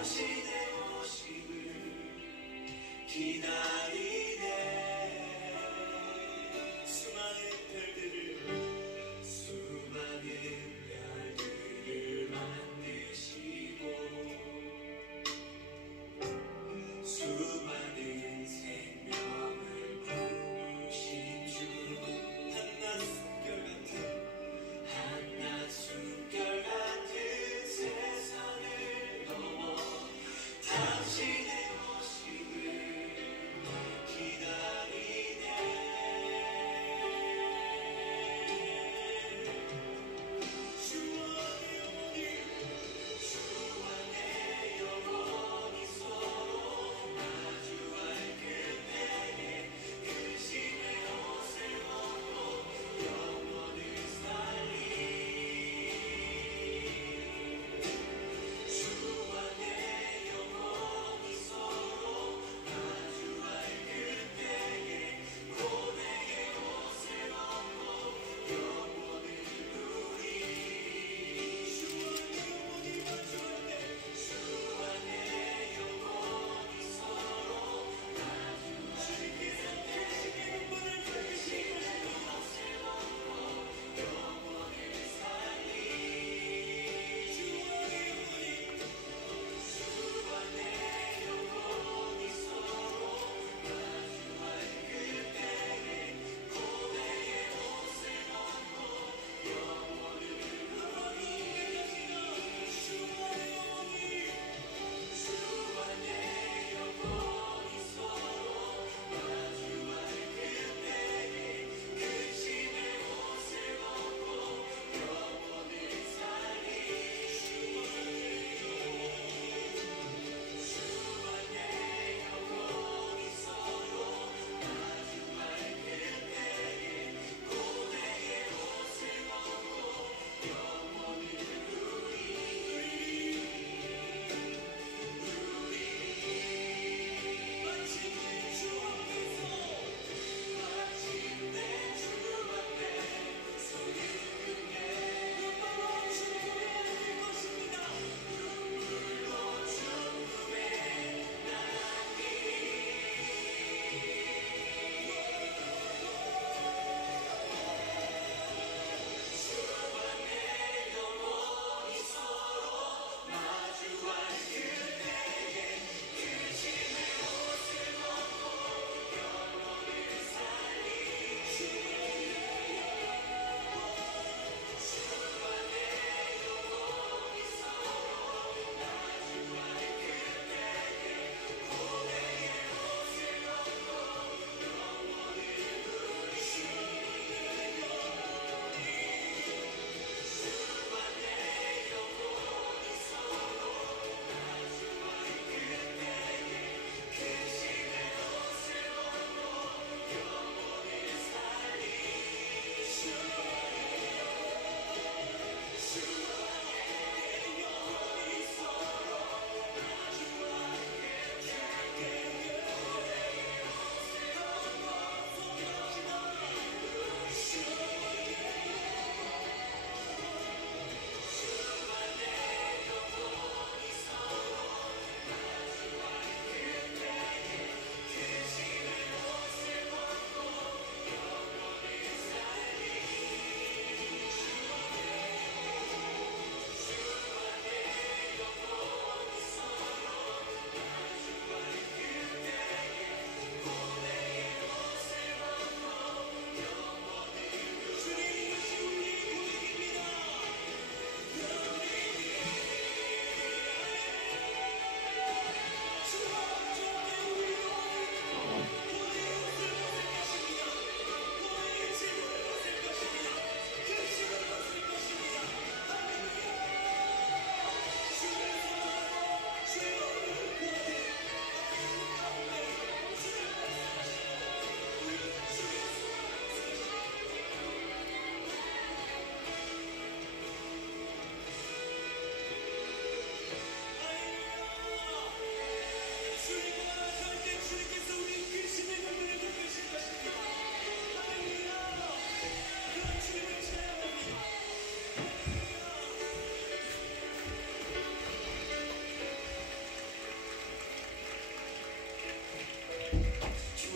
당신의 오심을 기다리네. 수많은 별들을 만드시고 수많은 생명을 부으신 주, 한낮 숨결 같은 세상을 넘어 당신의 오심을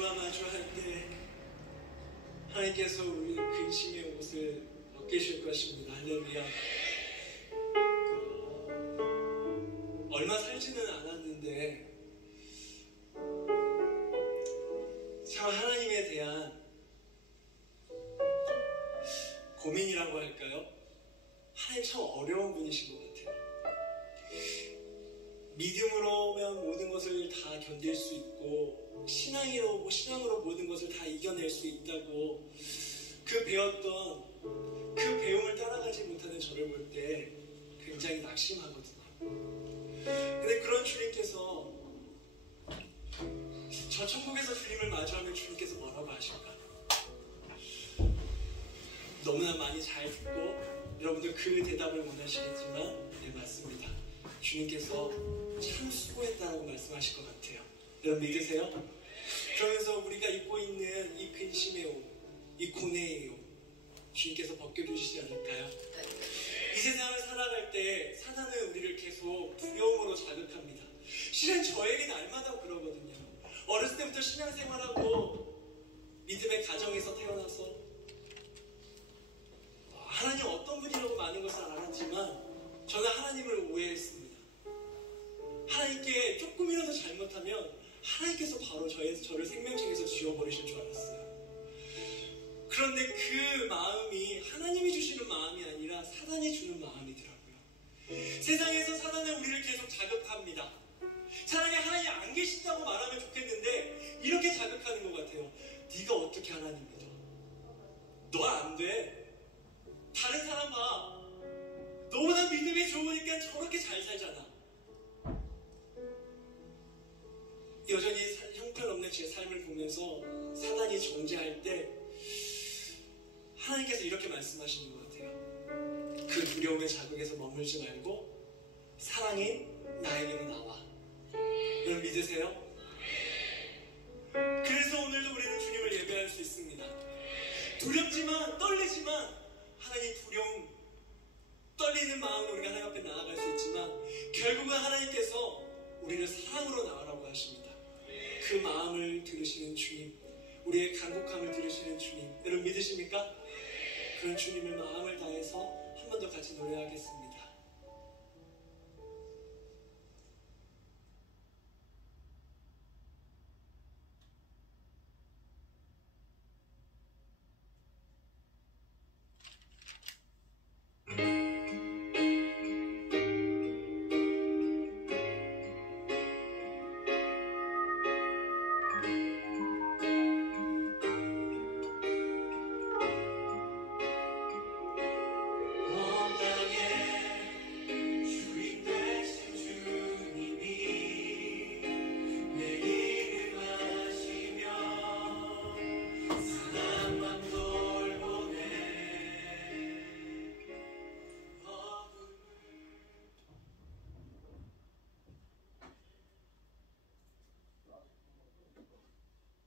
주와 마주할 때 하나님께서 우리 근심의 옷을 벗기실 것입니다. 할렐루야. 얼마 살지는 않았는데 참 하나님에 대한 고민이라고 할까요? 하나님 참 어려운 분이신 것 같아요. 믿음으로면 모든 것을 다 견딜 수 있고 신앙으로 모든 것을 다 이겨낼 수 있다고 그 배움을 따라가지 못하는 저를 볼 때 굉장히 낙심하거든요. 근데 그런 주님께서 저 천국에서 주님을 마주하면 주님께서 뭐라고 하실까? 너무나 많이 잘 듣고 여러분들 그 대답을 원하시겠지만 네, 맞습니다. 주님께서 참 수고했다라고 말씀하실 것 같아요. 여러분 믿으세요? 그러면서 우리가 입고 있는 이 근심의 옷, 이 고뇌의 옷 주님께서 벗겨주시지 않을까요? 이 세상을 살아갈 때 사단은 우리를 계속 두려움으로 자극합니다. 실은 저에게 날마다 그러거든요. 어렸을 때부터 신앙생활하고 믿음의 가정에서 태어나서 하나님 어떤 분이라고 많은 것을 알았지만 저는 하나님을 오해했습니다. 하나님께 조금이라도 잘못하면 하나님께서 바로 저를 생명책에서 지워버리실 줄 알았어요. 그런데 그 마음이 하나님이 주시는 마음이 아니라 사단이 주는 마음이더라고요. 세상에서 사단은 우리를 계속 자극합니다. 차라리 하나님 안 계신다고 말하면 좋겠는데 이렇게 자극하는 것 같아요. 네가 어떻게 하나님 믿어? 너 안 돼. 다른 사람 봐. 너보다 믿음이 좋으니까 저렇게 잘 살잖아. 여전히 형편없는 제 삶을 보면서 사단이 존재할 때 하나님께서 이렇게 말씀하시는 것 같아요. 그 두려움의 자극에서 머물지 말고 사랑이 나에게로 나와. 여러분 믿으세요? 그래서 오늘도 우리는 주님을 예배할 수 있습니다. 두렵지만 떨리지만 하나님 떨리는 마음으로 우리가 하나님 앞에 나아갈 수 있지만 결국은 하나님께서 우리를 사랑으로 나아가라고 하십니다. 그 마음을 들으시는 주님, 우리의 간곡함을 들으시는 주님, 여러분 믿으십니까? 그런 주님을 마음을 다해서 한 번 더 같이 노래하겠습니다.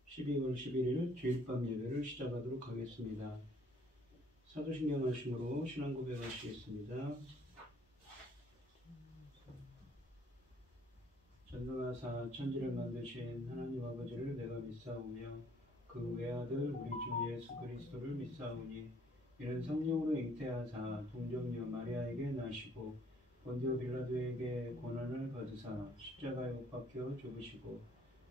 (12월 11일) 주일밤 예배를 시작하도록 하겠습니다. 사도신경 하심으로 신앙 고백하시겠습니다. 전능하사 천지를 만드신 하나님 아버지를 내가 믿사오며 그 외아들 우리 주 예수 그리스도를 믿사오니 이는 성령으로 잉태하사 동정녀 마리아에게 나시고 본디오 빌라도에게 고난을 받으사 십자가에 못 박혀 죽으시고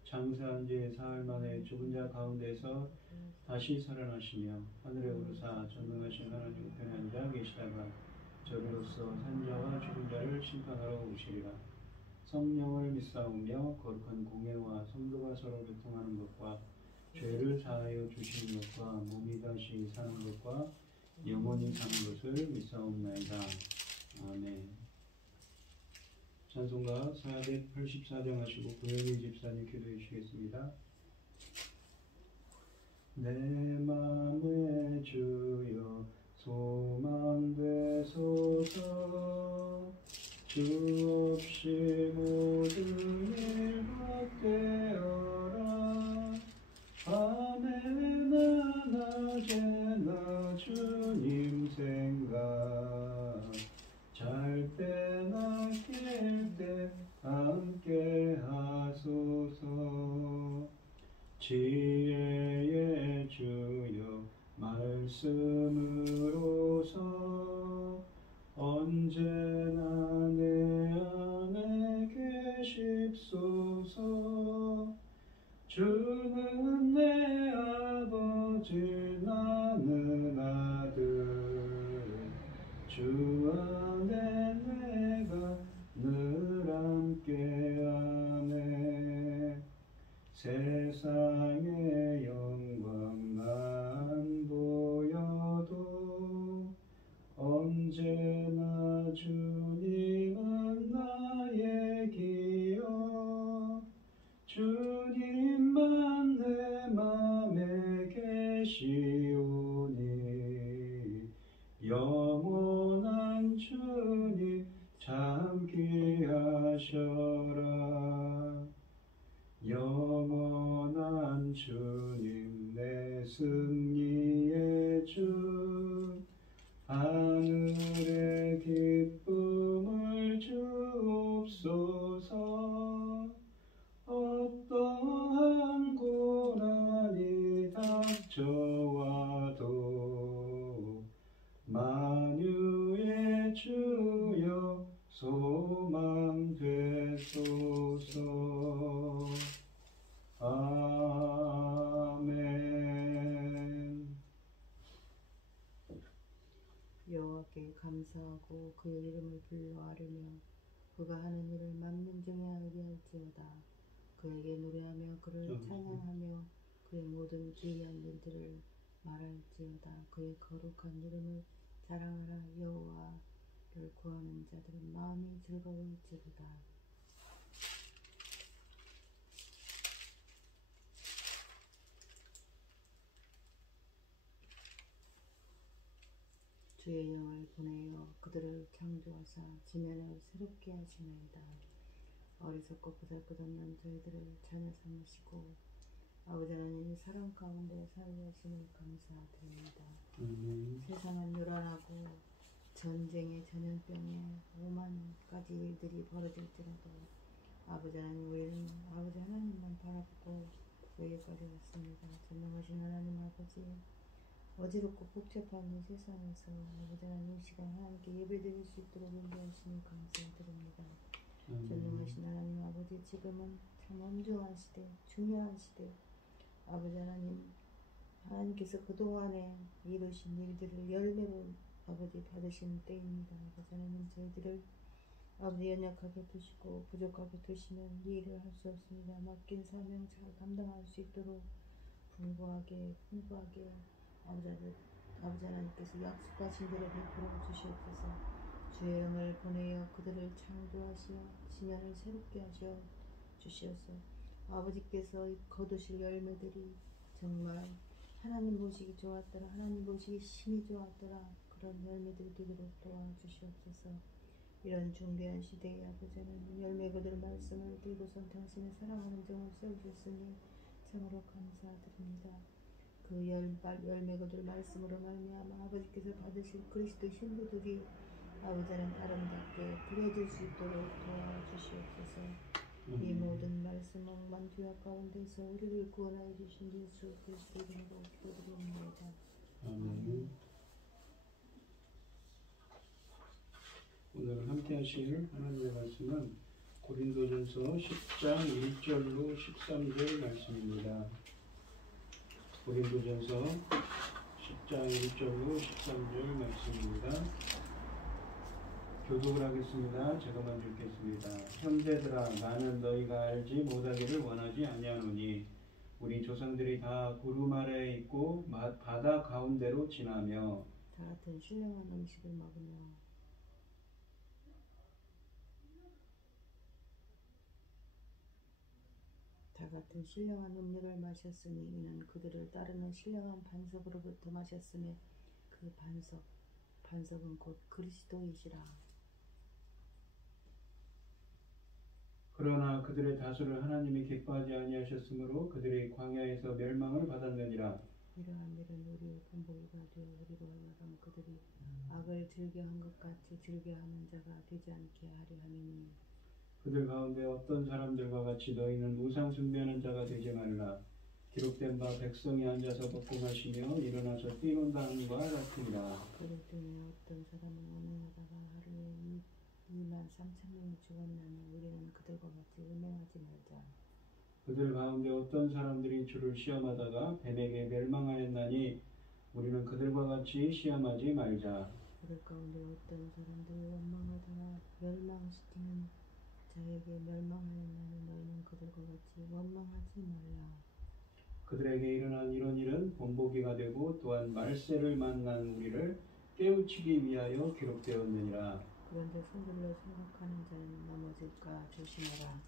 장사한 지 사흘 만에 죽은 자 가운데서 다시 살아나시며 하늘에 오르사 전능하신 하나님 우편에 앉아 계시다가 저리로서 산자와 죽은 자를 심판하러 오시리라. 성령을 믿사오며 거룩한 공예와 성도가 서로 교통하는 것과 죄를 사하여 주시는 것과 몸이 다시 사는 것과 영원히 사는 것을 믿사옵나이다. 아멘. 찬송가 484장 하시고 구현희 집사님 기도해 주시겠습니다. 내 맘에 주여 소망되소서. 주 없이 모든 일 헛되어라. 밤에나 낮에나 주님 생각 잘 때나 깰 때 함께 하소서. 주십소서. 주는 내 아버지 나는 아들 주 안에 내가 늘 함께하네. 세상의 영광 안 보여도 언제나 주님은 나의 기여. 주님만 내 맘에 계시오니 영원한 주님 참 귀하셔라. 영원한 주님 내 승리의 주 하늘의 기쁨을 주옵소서. 어떠한 고난이 닥쳐와도 만유의 주여 소망 되소서. 아멘. 여호와께 감사하고 그의 이름을 불러하려며 그가 하는 일을 만민 중에 알게 할지어다. 그에게 노래하며 그를 찬양하며 그의 모든 기이한 일들을 말할지어다. 그의 거룩한 이름을 자랑하라. 여호와를 구하는 자들은 마음이 즐거울지로다. 주의 영을 보내어 그들을 창조하사 지면을 새롭게 하시나이다. 어리석고 보잘것없는 저희들을 자녀 삼으시고 아버지 하나님 사랑 가운데 살게 하심을 감사드립니다. 세상은 요란하고 전쟁에 전염병에 5만 가지 일들이 벌어질지라도 아버지 하나님 우리는 아버지 하나님만 바라보고 여기까지 왔습니다. 전능하신 하나님 아버지 어지럽고 복잡한 이 세상에서 아버지 하나님 이 시간 하나님께 예배드릴 수 있도록 인도하시니 감사드립니다. 전능하신 하나님 아버지 지금은 참 엄중한 시대 중요한 시대 아버지 하나님 하나님께서 그동안에 이루신 일들을 열매로 아버지 받으신 때입니다. 아버지 하나님 저희들을 아버지 연약하게 두시고 부족하게 두시면 이 일을 할 수 없습니다. 맡긴 사명 잘 감당할 수 있도록 풍부하게 아버지 하나님께서 약속하신 대로 베풀어 주시옵소서. 주의 영을 보내어 그들을 창조하시어 지면을 새롭게 하셔 주시옵소서. 아버지께서 거두실 열매들이 정말 하나님 보시기 좋았더라 하나님 보시기 심히 좋았더라 그런 열매들이 되도록 도와주시옵소서. 이런 중대한 시대에 아버지 하나님 열매 거둘 말씀을 들고선 당신의 사랑하는 정을 세우셨으니 참으로 감사드립니다. 그 열매 거둘 말씀으로 말미암아 아버지께서 받으실 그리스도 신부들이 아버지 하나님 아름답게 부려질 수 있도록 도와주시옵소서. 이 모든 말씀은 만주약 가운데서 우리를 구원하여 주신 예수 그리스도 이름으로 기도드립니다. 아멘. 오늘 함께 하실 하나님의 말씀은 고린도전서 10장 1절로 13절 말씀입니다. 고린도전서 10장 1절로 13절 말씀입니다. 교독을 하겠습니다. 제가 먼저 읽겠습니다. 형제들아 나는 너희가 알지 못하기를 원하지 아니하노니 우리 조상들이 다 구름 아래에 있고 바다 가운데로 지나며 다 같은 신령한 음식을 먹으며 다 같은 신령한 음료를 마셨으니 이는 그들을 따르는 신령한 반석으로부터 마셨으며 그 반석은 곧 그리스도이시라. 그러나 그들의 다수를 하나님이 기뻐하지 아니하셨으므로 그들이 광야에서 멸망을 받았느니라. 이러한 일은 우리의 본보기가 되어 우리로 하여금 그들이 악을 즐겨한 것 같이 즐겨하는 자가 되지 않게 하려 함이니 그들 가운데 어떤 사람들과 같이 너희는 우상 숭배하는 자가 되지 말라. 기록된 바 백성이 앉아서 복공하시며 일어나서 뛰논다 함과 같으니라. 그들 중에 어떤 사람은 오늘하다가 하루에 2만 3천 명이 죽었나니 우리는 그들과 같이 음행하지 말자. 그들 가운데 어떤 사람들이 주를 시험하다가 뱀에게 멸망하였나니 우리는 그들과 같이 시험하지 말자. 그들 가운데 어떤 사람들이 원망하다가 멸망시키는 자에게 멸망하였나니 너희는 그들과 같이 원망하지 말라. 그들에게 일어난 이런 일은 본보기가 되고 또한 말세를 만난 우리를 깨우치기 위하여 기록되었느니라. 그런데 손들로 생각하는 자는 넘어질까 조심하라.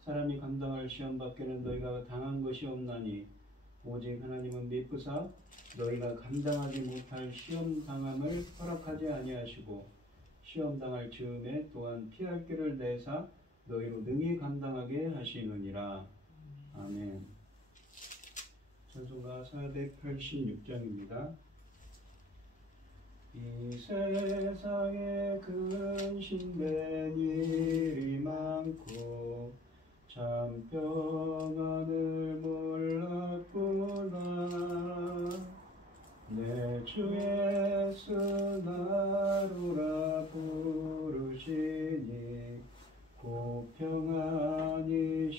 사람이 감당할 시험 밖에는 너희가 당한 것이 없나니 오직 하나님은 미쁘사 너희가 감당하지 못할 시험 당함을 허락하지 아니하시고 시험 당할 즈음에 또한 피할 길을 내사 너희로 능히 감당하게 하시느니라. 아멘. 찬송가 486장입니다. 이 세상에 근심된 일이 많고 참 평안을 몰랐구나. 내 주 예수 나로라 부르시니 곧 평안히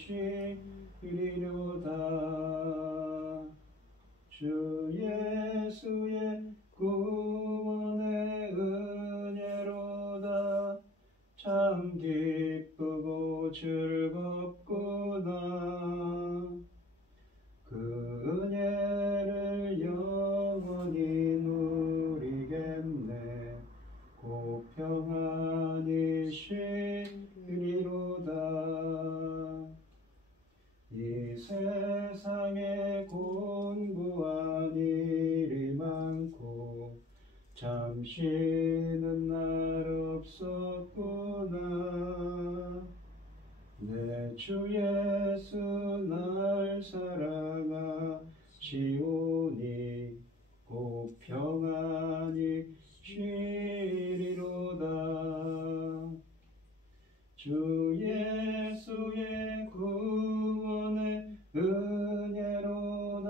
쉬리로다. 주 예수의 구원의 은혜로다. 참 기쁘고 즐겁구나. 그 은혜를 영원히 누리겠네. 곧 평안히 쉬리로다. 이 세상에 공부한 일이 많고 참 쉬는 날 없었구나. 내 주 예수 날 사랑하시오니 곧 평안히 쉬리로다. 주 예수의 구원의 은혜로다.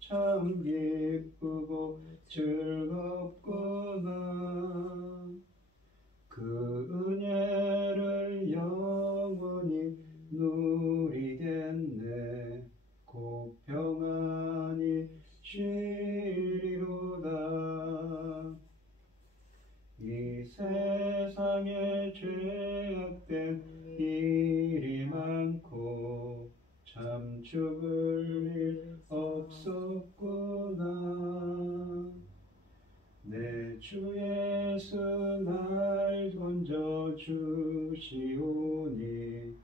참 기쁘고 즐겁구나. 그 은혜를 영원히 누리겠네. 곧 평안히 쉬리로다. 이 세상에 죄악된 일이 많고 참 죽을 일 없었구나. 내 주 예수 날 건져주시오니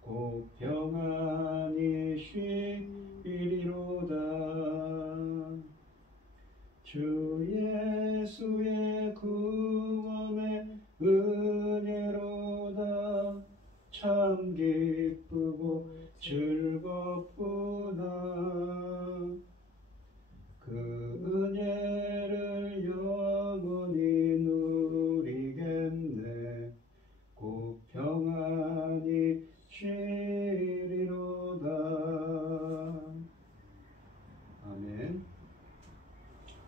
곧 평안히 쉬리로다. 주 예수의 구원의 은혜로다. 참 기쁘고 즐겁구나. 그 은혜를 영원히 누리겠네. 곧 평안히 쉬리로다. 아멘.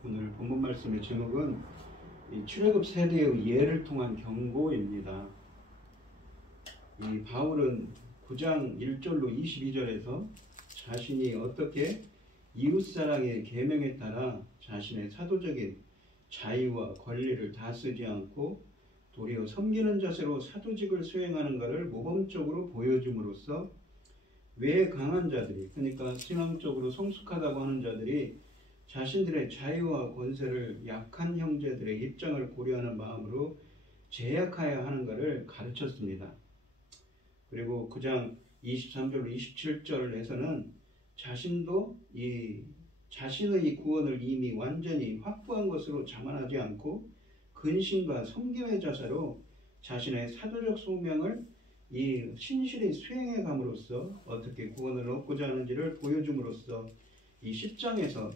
오늘 본문 말씀의 제목은 출애굽 세대의 예를 통한 경고입니다. 이 바울은 9장 1절로 22절에서 자신이 어떻게 이웃사랑의 계명에 따라 자신의 사도적인 자유와 권리를 다쓰지 않고 도리어 섬기는 자세로 사도직을 수행하는 것을 모범적으로 보여줌으로써 외 강한 자들이, 그러니까 신앙적으로 성숙하다고 하는 자들이 자신들의 자유와 권세를 약한 형제들의 입장을 고려하는 마음으로 제약하여야 하는 것을 가르쳤습니다. 그리고 9장 23절로 27절에서는 자신도 자신의 구원을 이미 완전히 확보한 것으로 자만하지 않고 근심과 섬김의 자세로 자신의 사도적 소명을 신실히 수행해 감으로써 어떻게 구원을 얻고자 하는지를 보여줌으로써 이 10장에서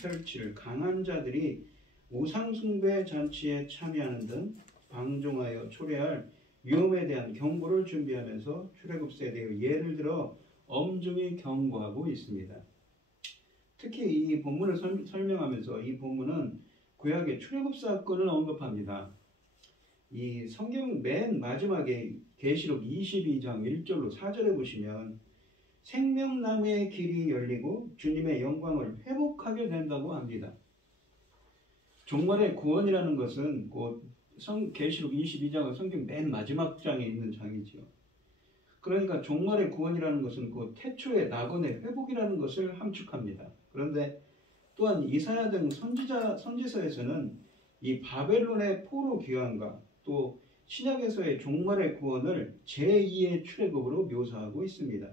펼칠 강한 자들이 우상숭배 잔치에 참여하는 등 방종하여 초래할 위험에 대한 경고를 준비하면서 출애굽 세대의 예를 들어 엄중히 경고하고 있습니다. 특히 이 본문을 설명하면서 이 본문은 구약의 출애굽 사건을 언급합니다. 이 성경 맨 마지막에 계시록 22장 1절로 4절에 보시면 생명나무의 길이 열리고 주님의 영광을 회복하게 된다고 합니다. 종말의 구원이라는 것은 곧 계시록 22장은 성경 맨 마지막 장에 있는 장이지요. 그러니까 종말의 구원이라는 것은 곧 태초의 낙원의 회복이라는 것을 함축합니다. 그런데 또한 이사야 등 선지서에서는 이 바벨론의 포로 귀환과 또 신약에서의 종말의 구원을 제2의 출애굽으로 묘사하고 있습니다.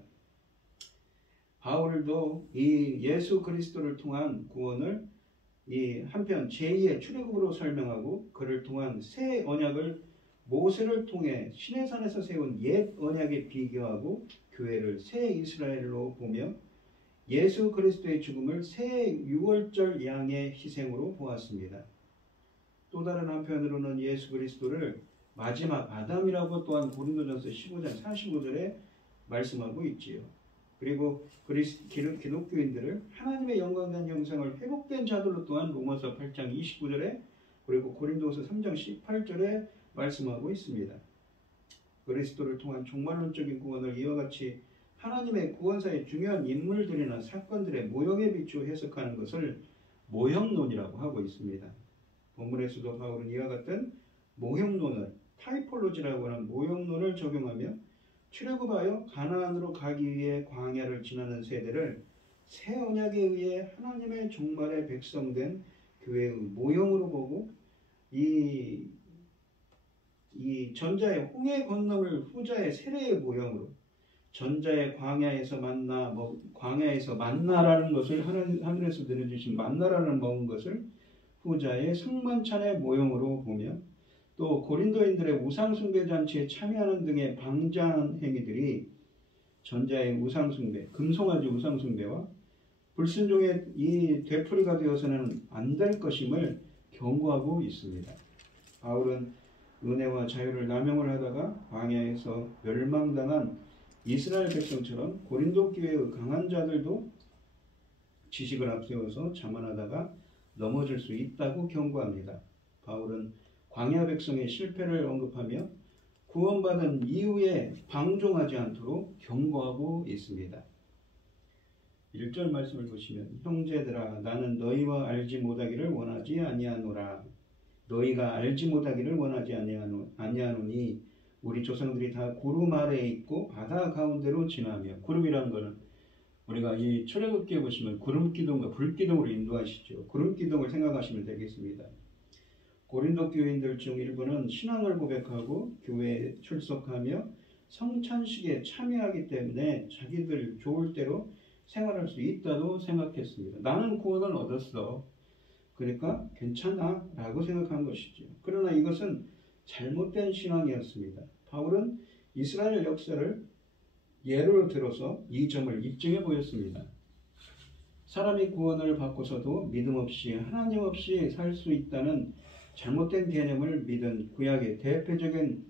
바울도 이 예수 그리스도를 통한 구원을 이 한편 제2의 출애굽으로 설명하고 그를 통한 새 언약을 모세를 통해 시내산에서 세운 옛 언약에 비교하고 교회를 새 이스라엘로 보며 예수 그리스도의 죽음을 새 유월절 양의 희생으로 보았습니다. 또 다른 한편으로는 예수 그리스도를 마지막 아담이라고 또한 고린도전서 15장 45절에 말씀하고 있지요. 그리고 기독교인들을 하나님의 영광된 형상을 회복된 자들로 또한 로마서 8장 29절에 그리고 고린도서 3장 18절에 말씀하고 있습니다. 그리스도를 통한 종말론적인 구원을 이와 같이 하나님의 구원사의 중요한 인물들이나 사건들의 모형에 비추어 해석하는 것을 모형론이라고 하고 있습니다. 본문에서도 바울은 이와 같은 모형론을 타이폴로지라고 하는 모형론을 적용하며 출애굽하여 가나안으로 가기 위해 광야를 지나는 세대를 새 언약에 의해 하나님의 종말의 백성된 교회의 모형으로 보고 이 전자의 홍해 건너물 후자의 세례의 모형으로 전자의 광야에서 만나라는 것을 하늘에서 내려주신 만나라는 먹은 것을 후자의 성만찬의 모형으로 보며 또 고린도인들의 우상숭배 잔치에 참여하는 등의 방자한 행위들이 전자의 우상숭배, 금송아지 우상숭배와 불순종의 이 되풀이가 되어서는 안 될 것임을 경고하고 있습니다. 바울은 은혜와 자유를 남용을 하다가 광야에서 멸망당한 이스라엘 백성처럼 고린도 교회의 강한 자들도 지식을 앞세워서 자만하다가 넘어질 수 있다고 경고합니다. 바울은 광야 백성의 실패를 언급하며 구원받은 이후에 방종하지 않도록 경고하고 있습니다. 1절 말씀을 보시면 형제들아 나는 너희와 알지 못하기를 원하지 아니하노라. 너희가 알지 못하기를 원하지 아니하노니 우리 조상들이 다 구름 아래에 있고 바다 가운데로 지나며 구름이라는 것은 우리가 이 출애굽기에 보시면 구름기둥과 불기둥으로 인도하시죠. 구름기둥을 생각하시면 되겠습니다. 고린도 교인들 중 일부는 신앙을 고백하고 교회에 출석하며 성찬식에 참여하기 때문에 자기들 좋을 대로 생활할 수 있다고 생각했습니다. 나는 구원을 얻었어. 그러니까 괜찮아 라고 생각한 것이죠. 그러나 이것은 잘못된 신앙이었습니다. 바울은 이스라엘 역사를 예로 들어서 이 점을 입증해 보였습니다. 사람이 구원을 받고서도 믿음 없이 하나님 없이 살 수 있다는 잘못된 개념을 믿은 구약의 대표적인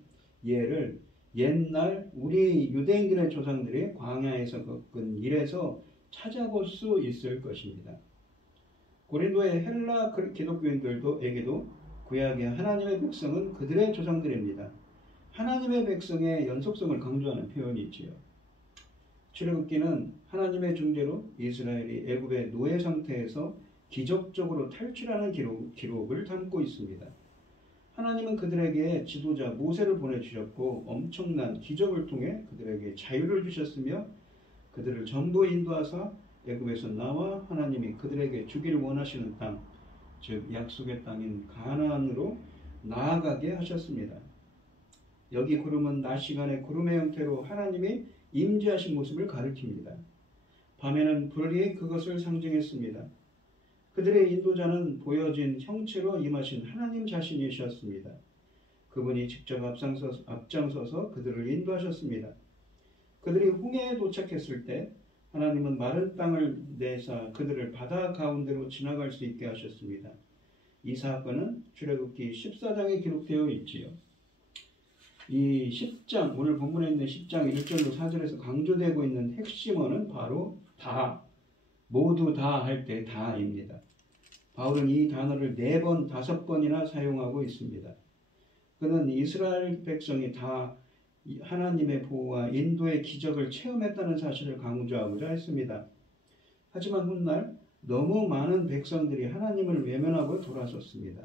예를 옛날 우리 유대인들의 조상들이 광야에서 겪은 일에서 찾아볼 수 있을 것입니다. 고린도의 헬라 기독교인들에게도 구약의 하나님의 백성은 그들의 조상들입니다. 하나님의 백성의 연속성을 강조하는 표현이 있지요. 출애굽기는 하나님의 중재로 이스라엘이 애굽의 노예 상태에서 기적적으로 탈출하는 기록을 담고 있습니다. 하나님은 그들에게 지도자 모세를 보내주셨고 엄청난 기적을 통해 그들에게 자유를 주셨으며 그들을 전부 인도하사 애굽에서 나와 하나님이 그들에게 주기를 원하시는 땅, 즉 약속의 땅인 가나안으로 나아가게 하셨습니다. 여기 구름은 낮 시간에 구름의 형태로 하나님이 임재하신 모습을 가리킵니다. 밤에는 불이 그것을 상징했습니다. 그들의 인도자는 보여진 형체로 임하신 하나님 자신이셨습니다. 그분이 직접 앞장서서 그들을 인도하셨습니다. 그들이 홍해에 도착했을 때 하나님은 마른 땅을 내사 그들을 바다 가운데로 지나갈 수 있게 하셨습니다. 이 사건은 출애굽기 14장에 기록되어 있지요. 이 10장, 오늘 본문에 있는 10장 1절로 4절에서 강조되고 있는 핵심어는 바로 다, 모두 다 할 때 다입니다. 바울은 이 단어를 4번, 5번이나 사용하고 있습니다. 그는 이스라엘 백성이 다 하나님의 보호와 인도의 기적을 체험했다는 사실을 강조하고자 했습니다. 하지만 훗날 너무 많은 백성들이 하나님을 외면하고 돌아섰습니다.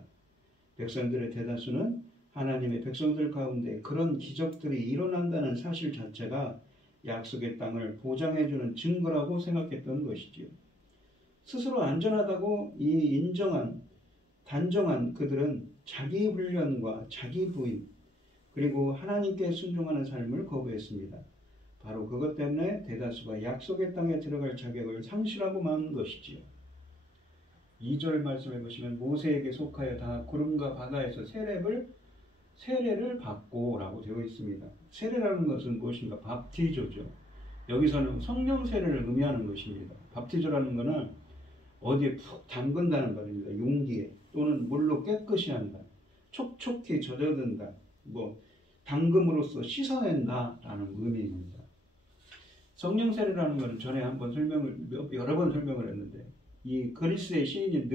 백성들의 대다수는 하나님의 백성들 가운데 그런 기적들이 일어난다는 사실 자체가 약속의 땅을 보장해주는 증거라고 생각했던 것이지요. 스스로 안전하다고 단정한 그들은 자기 훈련과 자기 부인 그리고 하나님께 순종하는 삶을 거부했습니다. 바로 그것 때문에 대다수가 약속의 땅에 들어갈 자격을 상실하고 만 것이지요. 2절 말씀해 보시면 모세에게 속하여 다 구름과 바다에서 세례를 받고 라고 되어 있습니다. 세례라는 것은 무엇인가? 밥티조죠. 여기서는 성령 세례를 의미하는 것입니다. 밥티조라는 것은 어디에 푹 담근다는 말입니다. 용기에 또는 물로 깨끗이 한다. 촉촉히 젖어든다. 담금으로써 씻어낸다 라는 의미입니다. 성령 세례라는 것은 전에 한번 여러 번 설명을 했는데 이 그리스의 시인인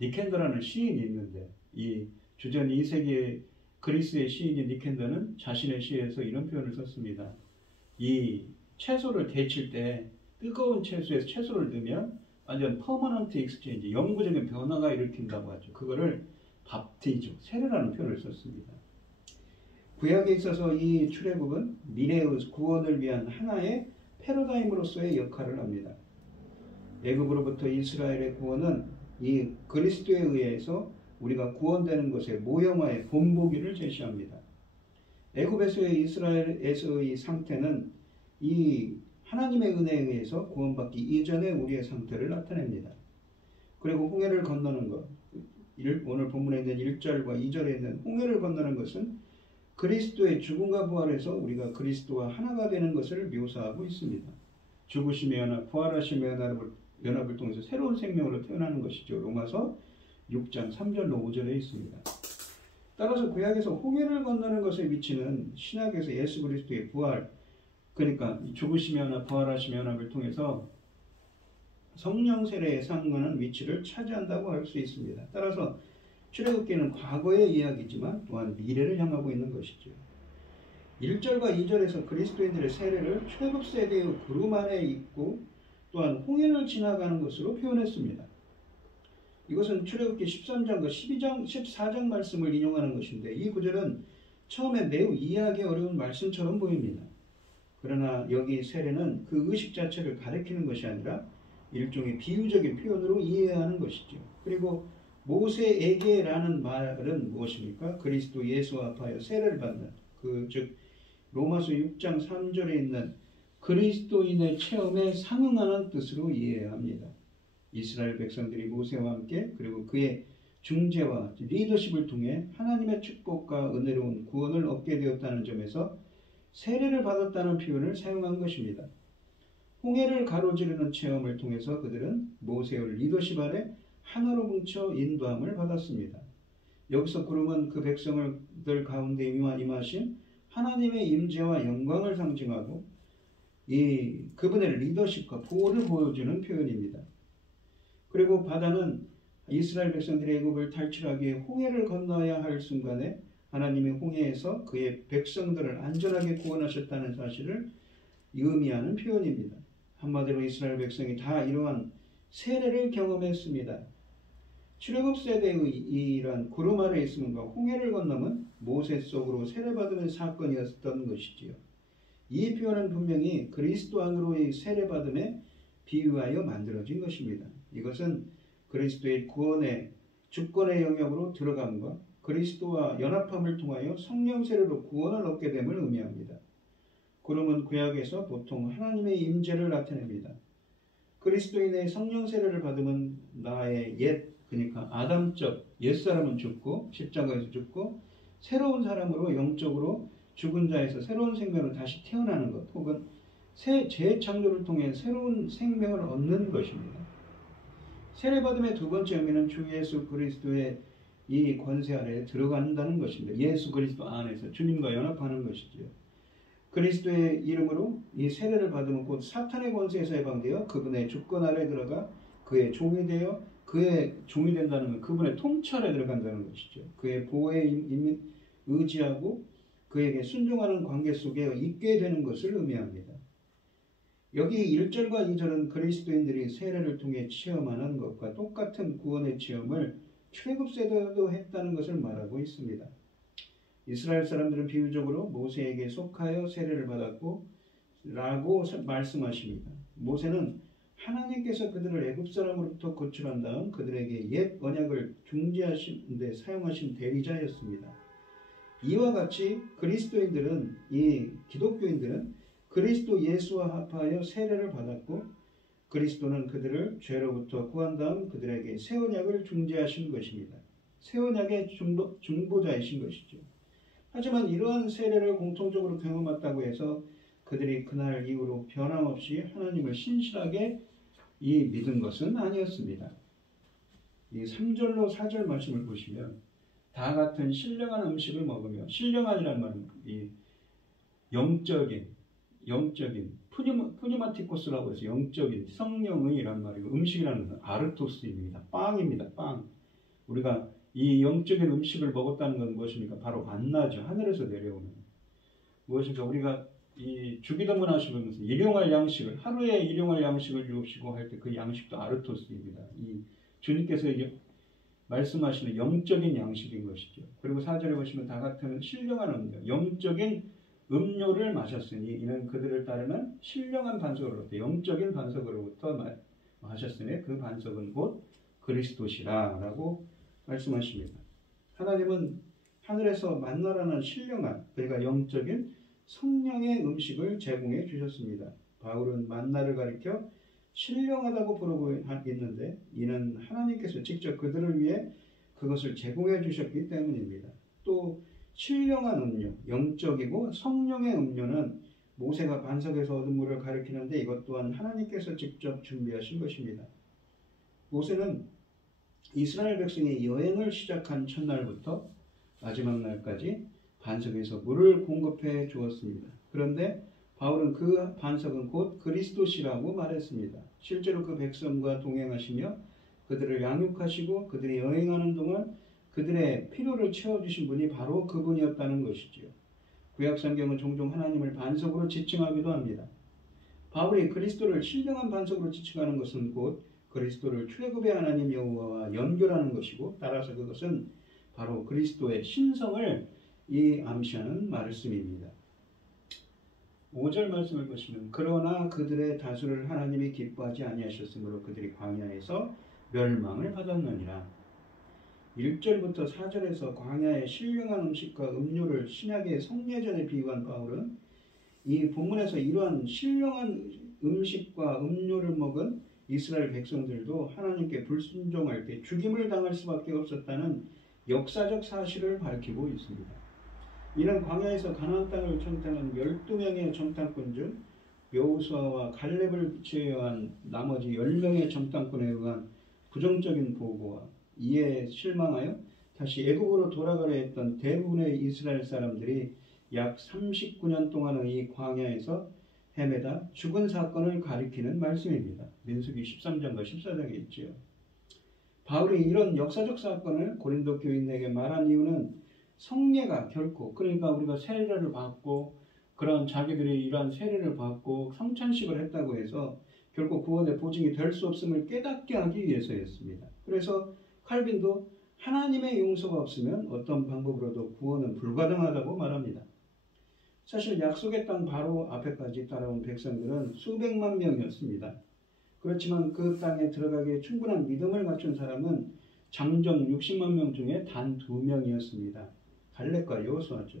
니켄더라는 시인이 있는데 이 주전 2세기의 그리스의 시인인 니켄더는 자신의 시에서 이런 표현을 썼습니다. 이 채소를 데칠 때 뜨거운 채소에서 채소를 넣으면 완전 퍼머넌트 익스체인지 영구적인 변화가 일으킨다고 하죠. 그거를 밥티조, 세례라는 표현을 썼습니다. 구약에 있어서 이 출애굽은 미래의 구원을 위한 하나의 패러다임으로서의 역할을 합니다. 애굽으로부터 이스라엘의 구원은 이 그리스도에 의해서 우리가 구원되는 것의 모형화의 본보기를 제시합니다. 애굽에서의 이스라엘에서의 상태는 이 하나님의 은혜에 의해서 구원받기 이전의 우리의 상태를 나타냅니다. 그리고 홍해를 건너는 것, 오늘 본문에 있는 1절과 2절에 있는 홍해를 건너는 것은 그리스도의 죽음과 부활에서 우리가 그리스도와 하나가 되는 것을 묘사하고 있습니다. 죽으심의 연합, 부활하심의 연합을 통해서 새로운 생명으로 태어나는 것이죠. 로마서 6장 3절로 5절에 있습니다. 따라서 구약에서 홍해를 건너는 것의 위치는 신약에서 예수 그리스도의 부활, 그러니까 죽으심의 연합, 부활하심의 연합을 통해서 성령 세례에 상응하는 위치를 차지한다고 할 수 있습니다. 따라서 출애굽기는 과거의 이야기지만 또한 미래를 향하고 있는 것이죠. 1절과 2절에서 그리스도인들의 세례를 출애굽 세대의 구름 안에 있고 또한 홍해를 지나가는 것으로 표현했습니다. 이것은 출애굽기 13장과 14장 말씀을 인용하는 것인데 이 구절은 처음에 매우 이해하기 어려운 말씀처럼 보입니다. 그러나 여기 세례는 그 의식 자체를 가리키는 것이 아니라 일종의 비유적인 표현으로 이해해야 하는 것이죠. 그리고 모세에게라는 말은 무엇입니까? 그리스도 예수와 합하여 세례를 받는 즉 로마서 6장 3절에 있는 그리스도인의 체험에 상응하는 뜻으로 이해해야 합니다. 이스라엘 백성들이 모세와 함께 그리고 그의 중재와 리더십을 통해 하나님의 축복과 은혜로운 구원을 얻게 되었다는 점에서 세례를 받았다는 표현을 사용한 것입니다. 홍해를 가로지르는 체험을 통해서 그들은 모세의 리더십 아래 하나로 뭉쳐 인도함을 받았습니다. 여기서 구름은 그 백성들 가운데 임하신 하나님의 임재와 영광을 상징하고 그분의 리더십과 보호를 보여주는 표현입니다. 그리고 바다는 이스라엘 백성들의 애굽을 탈출하기 위해 홍해를 건너야 할 순간에 하나님이 홍해에서 그의 백성들을 안전하게 구원하셨다는 사실을 의미하는 표현입니다. 한마디로 이스라엘 백성이 다 이러한 세례를 경험했습니다. 출애굽 세대의 이러한 구름 아래 있음과 홍해를 건너면 모세 속으로 세례받는 사건이었던 것이지요. 이 표현은 분명히 그리스도 안으로의 세례받음에 비유하여 만들어진 것입니다. 이것은 그리스도의 구원의 주권의 영역으로 들어감과 그리스도와 연합함을 통하여 성령 세례로 구원을 얻게 됨을 의미합니다. 구름은 구약에서 보통 하나님의 임재를 나타냅니다. 그리스도인의 성령 세례를 받으면 나의 그러니까 아담적 옛사람은 죽고 십자가에서 죽고 새로운 사람으로 영적으로 죽은 자에서 새로운 생명을 다시 태어나는 것 혹은 새 재창조를 통해 새로운 생명을 얻는 것입니다. 세례받음의 두 번째 의미는 주 예수 그리스도의 이 권세 아래에 들어간다는 것입니다. 예수 그리스도 안에서 주님과 연합하는 것이지요. 그리스도의 이름으로 이 세례를 받으면 곧 사탄의 권세에서 해방되어 그분의 주권 아래 들어가 그의 종이 되어 그의 종이 된다는 건 그분의 통찰에 들어간다는 것이죠. 그의 보호에 의지하고 그에게 순종하는 관계 속에 있게 되는 것을 의미합니다. 여기 1절과 2절은 그리스도인들이 세례를 통해 체험하는 것과 똑같은 구원의 체험을 출애굽 세대도 했다는 것을 말하고 있습니다. 이스라엘 사람들은 비유적으로 모세에게 속하여 세례를 받았고 라고 말씀하십니다. 모세는 하나님께서 그들을 애굽 사람으로부터 구출한 다음 그들에게 옛 언약을 중지하신 데 사용하신 대리자였습니다. 이와 같이 그리스도인들은 기독교인들은 그리스도 예수와 합하여 세례를 받았고 그리스도는 그들을 죄로부터 구한 다음 그들에게 새 언약을 중지하신 것입니다. 새 언약의 중보자이신 것이죠. 하지만 이러한 세례를 공통적으로 경험했다고 해서 그들이 그날 이후로 변함없이 하나님을 신실하게 믿은 것은 아니었습니다. 이 3절로 4절 말씀을 보시면 다 같은 신령한 음식을 먹으며 신령한이라는 말은 이 영적인 푸니마티코스라고 해서 영적인 성령의란 말이고 음식이라는 건 아르토스입니다. 빵입니다. 빵. 우리가 이 영적인 음식을 먹었다는 건 무엇입니까? 바로 만나죠. 하늘에서 내려오는. 무엇입니까? 우리가 이 주기도문 하시면서 일용할 양식을 하루에 일용할 양식을 주옵시고 할 때 그 양식도 아르토스입니다. 이 주님께서 말씀하시는 영적인 양식인 것이죠. 그리고 4절에 보시면 다 같은 신령한 음료, 영적인 음료를 마셨으니 이는 그들을 따르는 신령한 반석으로부터 영적인 반석으로부터 마셨으니 그 반석은 곧 그리스도시라라고 말씀하십니다. 하나님은 하늘에서 만나라는 신령한 그러니까 영적인 성령의 음식을 제공해 주셨습니다. 바울은 만나를 가리켜 신령하다고 부르고 있는데 이는 하나님께서 직접 그들을 위해 그것을 제공해 주셨기 때문입니다. 또 신령한 음료, 영적이고 성령의 음료는 모세가 반석에서 얻은 물을 가리키는데 이것 또한 하나님께서 직접 준비하신 것입니다. 모세는 이스라엘 백성이 여행을 시작한 첫날부터 마지막 날까지 반석에서 물을 공급해 주었습니다. 그런데 바울은 그 반석은 곧 그리스도시라고 말했습니다. 실제로 그 백성과 동행하시며 그들을 양육하시고 그들이 여행하는 동안 그들의 필요를 채워주신 분이 바로 그분이었다는 것이지요. 구약성경은 종종 하나님을 반석으로 지칭하기도 합니다. 바울이 그리스도를 신령한 반석으로 지칭하는 것은 곧 그리스도를 출애굽의 하나님 여호와와 연결하는 것이고 따라서 그것은 바로 그리스도의 신성을 암시하는 말씀입니다. 5절 말씀을 보시면 그러나 그들의 다수를 하나님이 기뻐하지 아니하셨으므로 그들이 광야에서 멸망을 받았느니라. 1절부터 4절에서 광야의 신령한 음식과 음료를 신약의 성례전에 비유한 바울은 이 본문에서 이러한 신령한 음식과 음료를 먹은 이스라엘 백성들도 하나님께 불순종할 때 죽임을 당할 수밖에 없었다는 역사적 사실을 밝히고 있습니다. 이는 광야에서 가나안 땅을 정탐한 12명의 정탐꾼 중 여호수아와 갈렙을 제외한 나머지 10명의 정탐꾼에 의한 부정적인 보고와 이에 실망하여 다시 애국으로 돌아가려 했던 대부분의 이스라엘 사람들이 약 39년 동안의 이 광야에서 헤매다 죽은 사건을 가리키는 말씀입니다. 민수기 13장과 14장에 있지요. 바울이 이런 역사적 사건을 고린도 교인에게 말한 이유는 성례가 결코 그러니까 우리가 세례를 받고 그런 자기들이 이러한 세례를 받고 성찬식을 했다고 해서 결코 구원의 보증이 될 수 없음을 깨닫게 하기 위해서였습니다. 그래서 칼빈도 하나님의 용서가 없으면 어떤 방법으로도 구원은 불가능하다고 말합니다. 사실 약속의 땅 바로 앞에까지 따라온 백성들은 수백만 명이었습니다. 그렇지만 그 땅에 들어가기에 충분한 믿음을 갖춘 사람은 장정 60만 명 중에 단 2명이었습니다. 갈렙과 여호수아죠.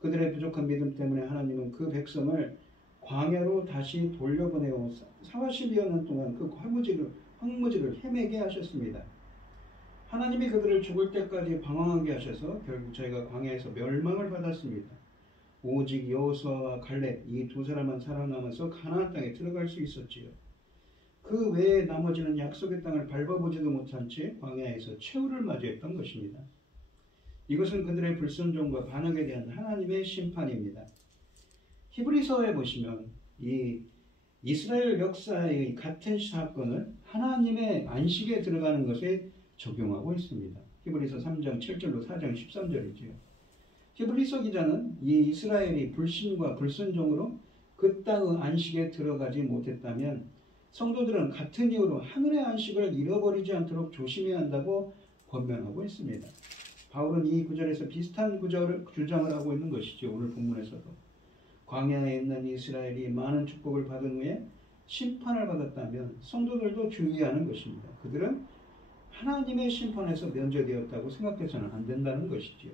그들의 부족한 믿음 때문에 하나님은 그 백성을 광야로 다시 돌려보내어 40여 년 동안 그 황무지를 헤매게 하셨습니다. 하나님이 그들을 죽을 때까지 방황하게 하셔서 결국 저희가 광야에서 멸망을 받았습니다. 오직 여호수아와 갈렙 이 두 사람만 살아남아서 가나안 땅에 들어갈 수 있었지요. 그 외에 나머지는 약속의 땅을 밟아보지도 못한 채 광야에서 최후를 맞이했던 것입니다. 이것은 그들의 불순종과 반역에 대한 하나님의 심판입니다. 히브리서에 보시면 이 이스라엘 역사의 같은 사건을 하나님의 안식에 들어가는 것에 적용하고 있습니다. 히브리서 3장 7절로 4장 13절이지요. 히브리서 기자는 이 이스라엘이 불신과 불순종으로 그 땅의 안식에 들어가지 못했다면 성도들은 같은 이유로 하늘의 안식을 잃어버리지 않도록 조심해야 한다고 권면하고 있습니다. 바울은 이 구절에서 비슷한 주장을 하고 있는 것이죠. 오늘 본문에서도. 광야에 있는 이스라엘이 많은 축복을 받은 후에 심판을 받았다면 성도들도 주의하는 것입니다. 그들은 하나님의 심판에서 면제되었다고 생각해서는 안 된다는 것이지요.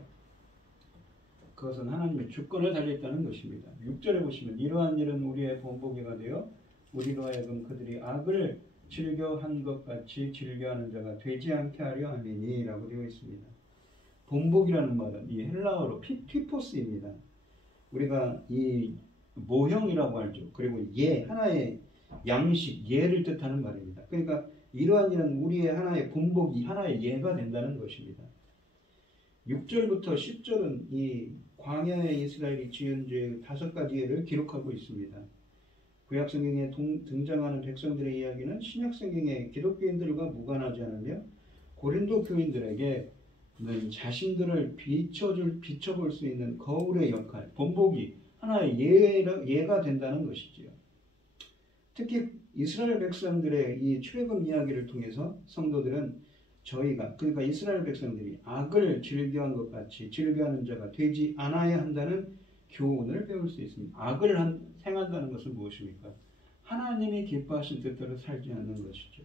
그것은 하나님의 주권을 달려있다는 것입니다. 6절에 보시면 이러한 일은 우리의 본보기가 되어 우리로 하여금 그들이 악을 즐겨한 것 같이 즐겨하는 자가 되지 않게 하려 함이니 라고 되어 있습니다. 본보기라는 말은 이 헬라어로 티포스입니다. 우리가 이 모형이라고 하죠. 그리고 하나의 양식, 예를 뜻하는 말입니다. 그러니까 이러한 일은 우리의 하나의 본보기, 하나의 예가 된다는 것입니다. 6절부터 10절은 이 광야의 이스라엘이 지은 죄의 5가지 예를 기록하고 있습니다. 구약성경에 등장하는 백성들의 이야기는 신약성경의 기독교인들과 무관하지 않으며 고린도 교인들에게 자신들을 비춰볼 수 있는 거울의 역할, 본보기, 하나의 예가 된다는 것이지요. 특히 이스라엘 백성들의 이 출애굽 이야기를 통해서 성도들은 그러니까 이스라엘 백성들이 악을 즐겨한 것 같이 즐겨하는 자가 되지 않아야 한다는 교훈을 배울 수 있습니다. 악을 행한다는 것은 무엇입니까? 하나님이 기뻐하신 뜻대로 살지 않는 것이죠.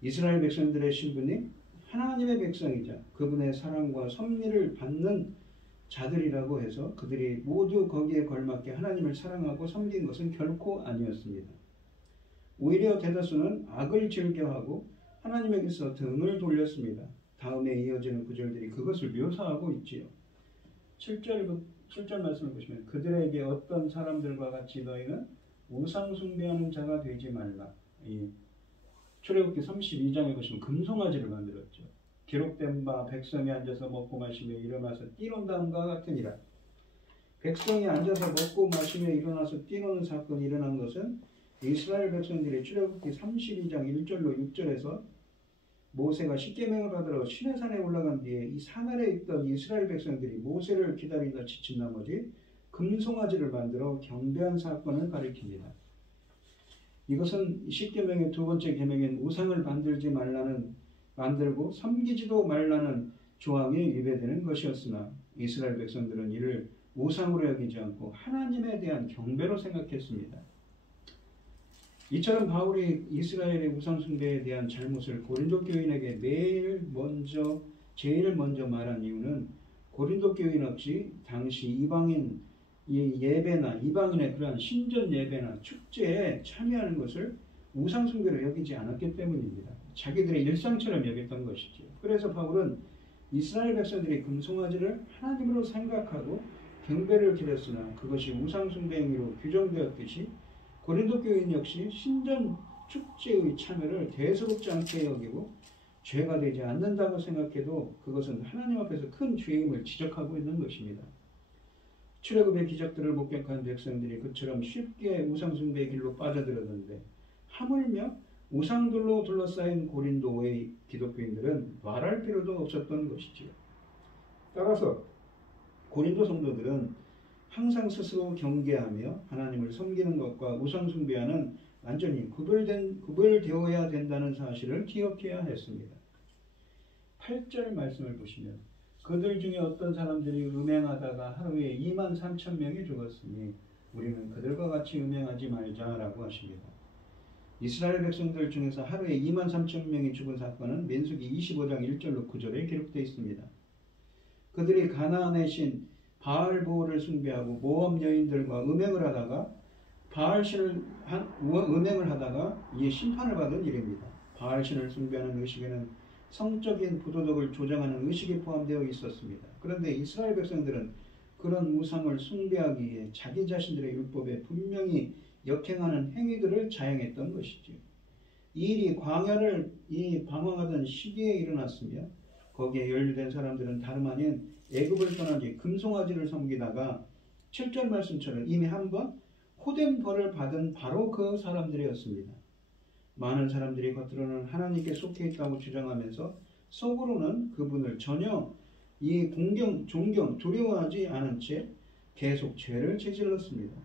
이스라엘 백성들의 신분이 하나님의 백성이자 그분의 사랑과 섭리를 받는 자들이라고 해서 그들이 모두 거기에 걸맞게 하나님을 사랑하고 섬긴 것은 결코 아니었습니다. 오히려 대다수는 악을 즐겨하고 하나님에게서 등을 돌렸습니다. 다음에 이어지는 구절들이 그것을 묘사하고 있지요. 7절 말씀을 보시면 그들에게 어떤 사람들과 같이 너희는 우상 숭배하는 자가 되지 말라. 출애굽기 32장에 보시면 금송아지를 만들었죠. 기록된 바 백성이 앉아서 먹고 마시며 일어나서 뛰논 다음과 같으니라. 백성이 앉아서 먹고 마시며 일어나서 뛰노는 사건이 일어난 것은 이스라엘 백성들이 출애굽기 32장 1절로 6절에서 모세가 십계명을 받으러 시내산에 올라간 뒤에 이 산 아래에 있던 이스라엘 백성들이 모세를 기다리다 지친 나머지 금송아지를 만들어 경배한 사건을 가리킵니다. 이것은 십계명의 두 번째 계명인 우상을 만들고 섬기지도 말라는 조항에 위배되는 것이었으나 이스라엘 백성들은 이를 우상으로 여기지 않고 하나님에 대한 경배로 생각했습니다. 이처럼 바울이 이스라엘의 우상 숭배에 대한 잘못을 고린도 교인에게 제일 먼저 말한 이유는 고린도 교인 없이 당시 이방인 예배나 이방인의 그러한 신전 예배나 축제에 참여하는 것을 우상 숭배로 여기지 않았기 때문입니다. 자기들의 일상처럼 여겼던 것이죠. 그래서 바울은 이스라엘 백성들이 금송아지를 하나님으로 생각하고 경배를 드렸으나 그것이 우상 숭배 행위로 규정되었듯이 고린도 교인 역시 신전 축제의 참여를 대수롭지 않게 여기고 죄가 되지 않는다고 생각해도 그것은 하나님 앞에서 큰 죄임을 지적하고 있는 것입니다. 출애굽의 기적들을 목격한 백성들이 그처럼 쉽게 우상 숭배의 길로 빠져들었는데 하물며 우상들로 둘러싸인 고린도의 기독교인들은 말할 필요도 없었던 것이지요. 따라서 고린도 성도들은 항상 스스로 경계하며 하나님을 섬기는 것과 우상 숭배하는 완전히 구별되어야 된다는 사실을 기억해야 했습니다. 8절 말씀을 보시면 그들 중에 어떤 사람들이 음행하다가 하루에 23,000명이 죽었으니 우리는 그들과 같이 음행하지 말자라고 하십니다. 이스라엘 백성들 중에서 하루에 23,000명이 죽은 사건은 민수기 25장 1절로 9절에 기록되어 있습니다. 그들이 가나안의 신 바알보를 숭배하고 모압 여인들과 음행을 하다가 음행을 하다가 이 심판을 받은 일입니다. 바알신을 숭배하는 의식에는 성적인 부도덕을 조장하는 의식이 포함되어 있었습니다. 그런데 이스라엘 백성들은 그런 우상을 숭배하기 위해 자기 자신들의 율법에 분명히 역행하는 행위들을 자행했던 것이죠. 이 일이 광야를 방황하던 시기에 일어났으며 거기에 연루된 사람들은 다름 아닌 애굽을 떠난 뒤 금송아지를 섬기다가 7절 말씀처럼 이미 한번 호된 벌을 받은 바로 그 사람들이었습니다. 많은 사람들이 겉으로는 하나님께 속해 있다고 주장하면서 속으로는 그분을 전혀 이 존경, 두려워하지 않은 채 계속 죄를 저질렀습니다.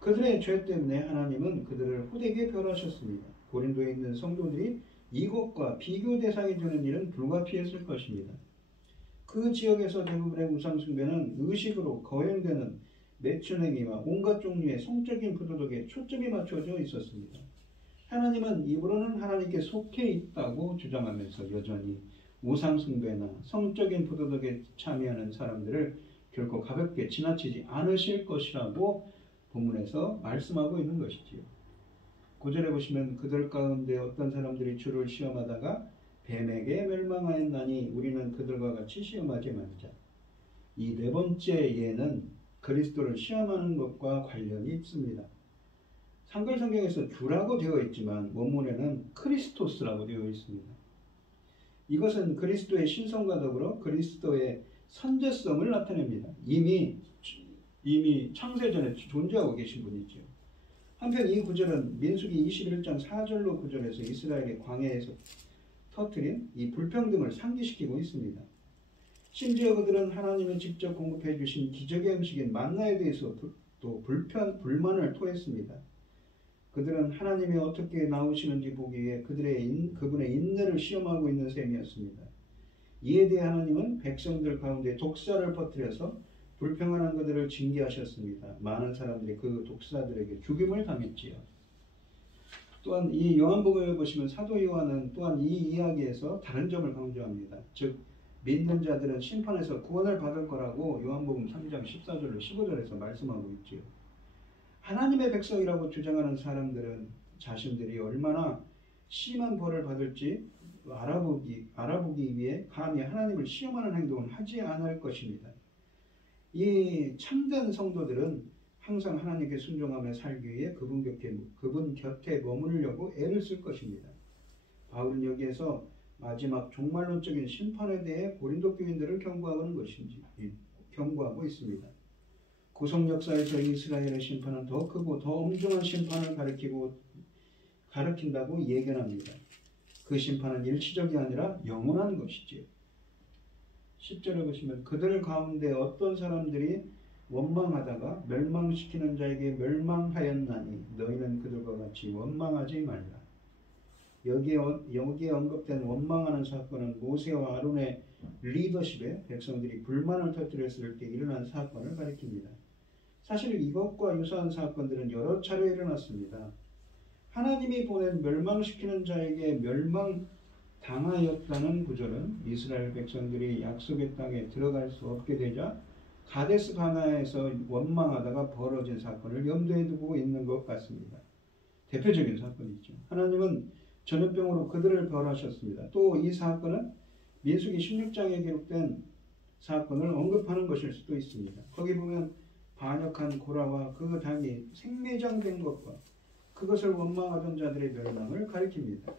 그들의 죄 때문에 하나님은 그들을 호되게 멸하셨습니다. 고린도에 있는 성도들이 이것과 비교 대상이 되는 일은 불가피했을 것입니다. 그 지역에서 대부분의 우상숭배는 의식으로 거행되는 매춘행위와 온갖 종류의 성적인 부도덕에 초점이 맞춰져 있었습니다. 하나님은 입으로는 하나님께 속해 있다고 주장하면서 여전히 우상숭배나 성적인 부도덕에 참여하는 사람들을 결코 가볍게 지나치지 않으실 것이라고 본문에서 말씀하고 있는 것이지요. 9절에 보시면 그들 가운데 어떤 사람들이 주를 시험하다가 뱀에게 멸망하였나니 우리는 그들과 같이 시험하지 말자. 이 네 번째 예는 그리스도를 시험하는 것과 관련이 있습니다. 한글 성경에서 주라고 되어 있지만 원문에는 크리스토스라고 되어 있습니다. 이것은 그리스도의 신성과 더불어 그리스도의 선제성을 나타냅니다. 이미 창세전에 존재하고 계신 분이죠. 한편 이 구절은 민수기 21장 4절로 9절에서 이스라엘의 광야에서 터뜨린 이 불평등을 상기시키고 있습니다. 심지어 그들은 하나님이 직접 공급해 주신 기적의 음식인 만나에 대해서 또 불만을 토했습니다. 그들은 하나님이 어떻게 나오시는지 보기 위해 그분의 인내를 시험하고 있는 셈이었습니다. 이에 대해 하나님은 백성들 가운데 독사를 퍼뜨려서 불평하는 그들을 징계하셨습니다. 많은 사람들이 그 독사들에게 죽임을 당했지요. 또한 이 요한복음에 보시면 사도 요한은 또한 이 이야기에서 다른 점을 강조합니다. 즉 믿는 자들은 심판에서 구원을 받을 거라고 요한복음 3장 14절로 15절에서 말씀하고 있지요. 하나님의 백성이라고 주장하는 사람들은 자신들이 얼마나 심한 벌을 받을지 알아보기 위해 감히 하나님을 시험하는 행동을 하지 않을 것입니다. 이 참된 성도들은 항상 하나님께 순종하며 살기 위해 그분 곁에 머무르려고 애를 쓸 것입니다. 바울은 여기에서 마지막 종말론적인 심판에 대해 고린도 교인들을 경고하고 있습니다. 구속 역사에서 이스라엘의 심판은 더 크고 더 엄중한 심판을 가리킨다고 예견합니다. 그 심판은 일시적이 아니라 영원한 것이지요. 10절에 보시면 그들 가운데 어떤 사람들이 원망하다가 멸망시키는 자에게 멸망하였나니 너희는 그들과 같이 원망하지 말라. 여기에 언급된 원망하는 사건은 모세와 아론의 리더십에 백성들이 불만을 터뜨렸을 때 일어난 사건을 가리킵니다. 사실 이것과 유사한 사건들은 여러 차례 일어났습니다. 하나님이 보낸 멸망시키는 자에게 멸망당하였다는 구절은 이스라엘 백성들이 약속의 땅에 들어갈 수 없게 되자 가데스 바네아에서 원망하다가 벌어진 사건을 염두에 두고 있는 것 같습니다. 대표적인 사건이죠. 하나님은 전염병으로 그들을 벌하셨습니다. 또 이 사건은 민수기 16장에 기록된 사건을 언급하는 것일 수도 있습니다. 거기 보면 반역한 고라와 그 당이 생매장된 것과 그것을 원망하던 자들의 멸망을 가리킵니다.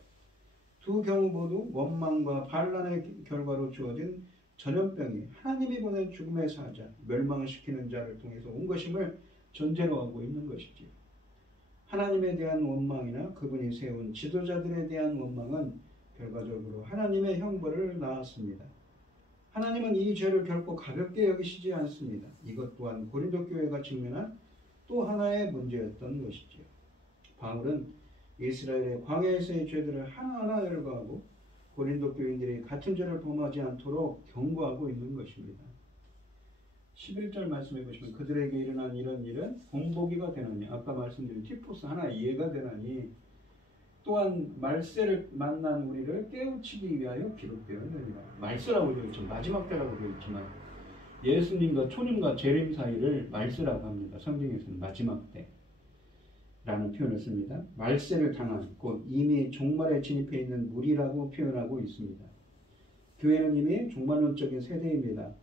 두 경우 모두 원망과 반란의 결과로 주어진 전염병이 하나님이 보낸 죽음의 사자, 멸망을 시키는 자를 통해서 온 것임을 전제로 하고 있는 것이지요. 하나님에 대한 원망이나 그분이 세운 지도자들에 대한 원망은 결과적으로 하나님의 형벌을 낳았습니다. 하나님은 이 죄를 결코 가볍게 여기시지 않습니다. 이것 또한 고린도 교회가 직면한 또 하나의 문제였던 것이지요. 바울은 이스라엘의 광야에서의 죄들을 하나하나 열거하고 고린도 교인들이 같은 죄를 범하지 않도록 경고하고 있는 것입니다. 11절 말씀해 보시면 그들에게 일어난 이런 일은 본보기가 되나니 아까 말씀드린 티푸스 하나의 예가 되나니 또한 말세를 만난 우리를 깨우치기 위하여 기록되었느니라. 말세라고 되어 있죠. 마지막 때라고 되어 있지만 예수님과 초림과 재림 사이를 말세라고 합니다. 성경에서는 마지막 때라는 표현을 씁니다. 말세를 당한 곧 이미 종말에 진입해 있는 무리라고 표현하고 있습니다. 교회는 이미 종말론적인 세대입니다.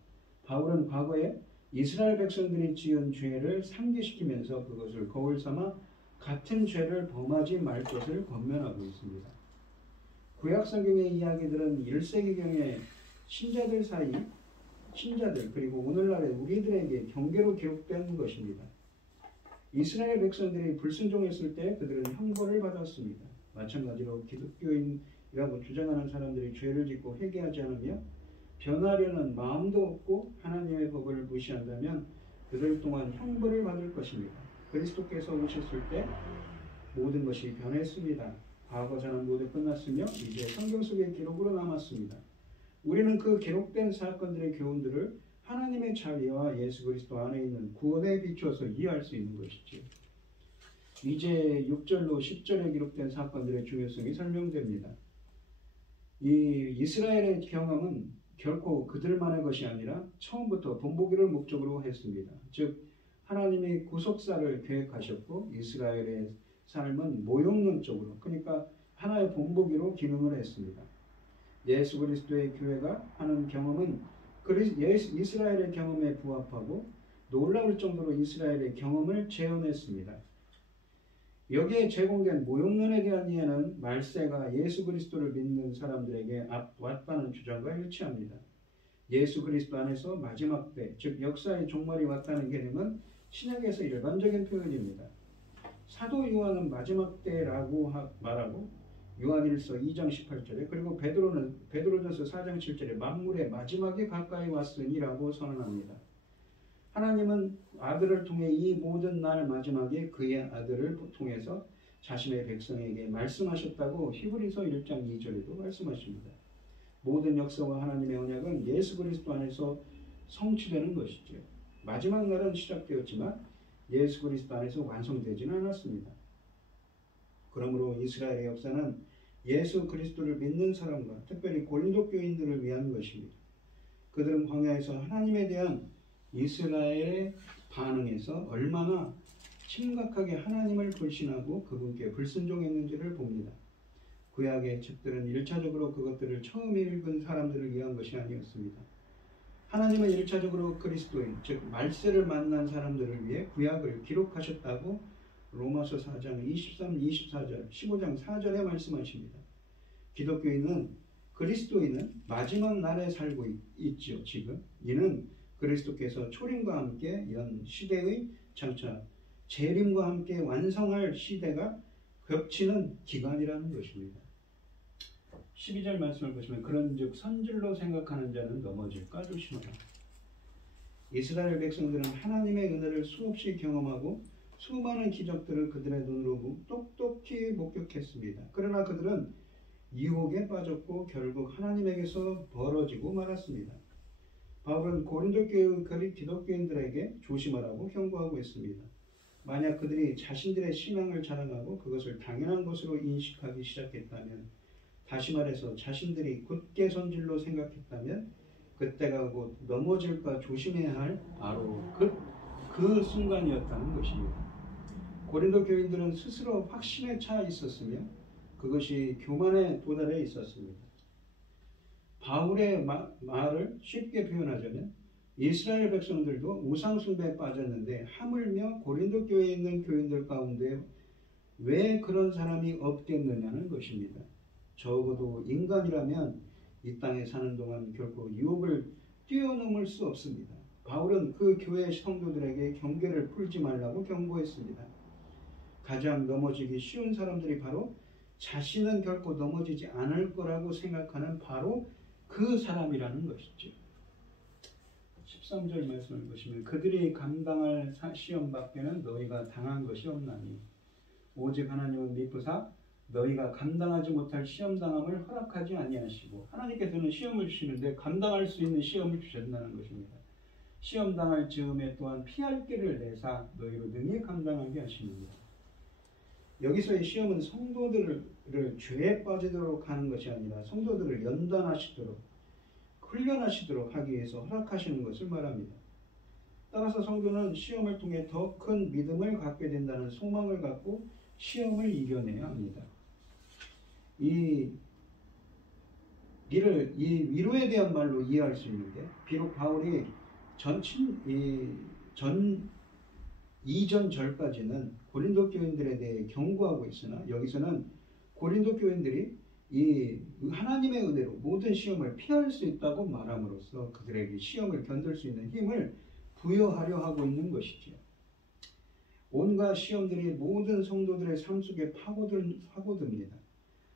바울은 과거에 이스라엘 백성들이 지은 죄를 상기시키면서 그것을 거울 삼아 같은 죄를 범하지 말 것을 권면하고 있습니다. 구약 성경의 이야기들은 1세기경의 신자들 그리고 오늘날의 우리들에게 경계로 기록된 것입니다. 이스라엘 백성들이 불순종했을 때 그들은 형벌을 받았습니다. 마찬가지로 기독교인이라고 주장하는 사람들이 죄를 짓고 회개하지 않으며 변하려는 마음도 없고 하나님의 법을 무시한다면 그들 또한 형벌을 받을 것입니다. 그리스도께서 오셨을 때 모든 것이 변했습니다. 과거사는 모두 끝났으며 이제 성경 속의 기록으로 남았습니다. 우리는 그 기록된 사건들의 교훈들을 하나님의 자비와 예수 그리스도 안에 있는 구원에 비추어서 이해할 수 있는 것이죠. 이제 6절로 10절에 기록된 사건들의 중요성이 설명됩니다. 이 이스라엘의 경험은 결코 그들만의 것이 아니라 처음부터 본보기를 목적으로 했습니다. 즉 하나님이 구속사를 계획하셨고 이스라엘의 삶은 모형론적으로, 그러니까 하나의 본보기로 기능을 했습니다. 예수 그리스도의 교회가 하는 경험은 이스라엘의 경험에 부합하고 놀라울 정도로 이스라엘의 경험을 재현했습니다. 여기에 제공된 모형론에 대한 이해는 말세가 예수 그리스도를 믿는 사람들에게 왔다는 주장과 일치합니다. 예수 그리스도 안에서 마지막 때, 즉 역사의 종말이 왔다는 개념은 신약에서 일반적인 표현입니다. 사도 요한은 마지막 때라고 말하고 요한일서 2장 18절에 그리고 베드로전서 4장 7절에 만물의 마지막이 가까이 왔으니라고 선언합니다. 하나님은 아들을 통해 이 모든 날 마지막에 그의 아들을 통해서 자신의 백성에게 말씀하셨다고 히브리서 1장 2절에도 말씀하십니다. 모든 역사와 하나님의 언약은 예수 그리스도 안에서 성취되는 것이죠. 마지막 날은 시작되었지만 예수 그리스도 안에서 완성되지는 않았습니다. 그러므로 이스라엘의 역사는 예수 그리스도를 믿는 사람과 특별히 고린도 교인들을 위한 것입니다. 그들은 광야에서 하나님에 대한 이스라엘의 반응에서 얼마나 심각하게 하나님을 불신하고 그분께 불순종했는지를 봅니다. 구약의 책들은 1차적으로 그것들을 처음 읽은 사람들을 위한 것이 아니었습니다. 하나님은 1차적으로 그리스도인, 즉 말세를 만난 사람들을 위해 구약을 기록하셨다고 로마서 4장 23, 24절, 15장 4절에 말씀하십니다. 기독교인은 그리스도인은 마지막 날에 살고 있지요. 지금 이는 그리스도께서 초림과 함께 연 시대의 장차 재림과 함께 완성할 시대가 겹치는 기간이라는 것입니다. 12절 말씀을 보시면 그런즉 선질로 생각하는 자는 넘어질까 조심하라. 이스라엘 백성들은 하나님의 은혜를 수없이 경험하고 수많은 기적들을 그들의 눈으로 똑똑히 목격했습니다. 그러나 그들은 유혹에 빠졌고 결국 하나님에게서 벌어지고 말았습니다. 바울은 고린도 교회 기독교인들에게 조심하라고 경고하고 있습니다. 만약 그들이 자신들의 신앙을 자랑하고 그것을 당연한 것으로 인식하기 시작했다면, 다시 말해서 자신들이 굳게 선질로 생각했다면 그때가 곧 넘어질까 조심해야 할 바로 그 순간이었다는 것입니다. 고린도 교인들은 스스로 확신에 차 있었으며 그것이 교만에 도달해 있었습니다. 바울의 말을 쉽게 표현하자면 이스라엘 백성들도 우상숭배에 빠졌는데 하물며 고린도 교회에 있는 교인들 가운데 왜 그런 사람이 없겠느냐는 것입니다. 적어도 인간이라면 이 땅에 사는 동안 결코 유혹을 뛰어넘을 수 없습니다. 바울은 그 교회 성도들에게 경계를 풀지 말라고 경고했습니다. 가장 넘어지기 쉬운 사람들이 바로 자신은 결코 넘어지지 않을 거라고 생각하는 바로 그 사람이라는 것이죠. 13절 말씀을 보시면 그들이 감당할 시험 밖에는 너희가 당한 것이 없나니 오직 하나님은 미쁘사 너희가 감당하지 못할 시험당함을 허락하지 아니하시고, 하나님께서는 시험을 주시는데 감당할 수 있는 시험을 주신다는 것입니다. 시험당할 즈음에 또한 피할 길을 내사 너희로 능히 감당하게 하십니다. 여기서의 시험은 성도들을 죄에 빠지도록 하는 것이 아니라 성도들을 연단하시도록 훈련하시도록 하기 위해서 허락하시는 것을 말합니다. 따라서 성도는 시험을 통해 더 큰 믿음을 갖게 된다는 소망을 갖고 시험을 이겨내야 합니다. 이 위로에 대한 말로 이해할 수 있는데, 비록 바울이 이전 절까지는 고린도 교인들에 대해 경고하고 있으나 여기서는 고린도 교인들이 이 하나님의 은혜로 모든 시험을 피할 수 있다고 말함으로써 그들에게 시험을 견딜 수 있는 힘을 부여하려 하고 있는 것이지요. 온갖 시험들이 모든 성도들의 삶 속에 파고듭니다.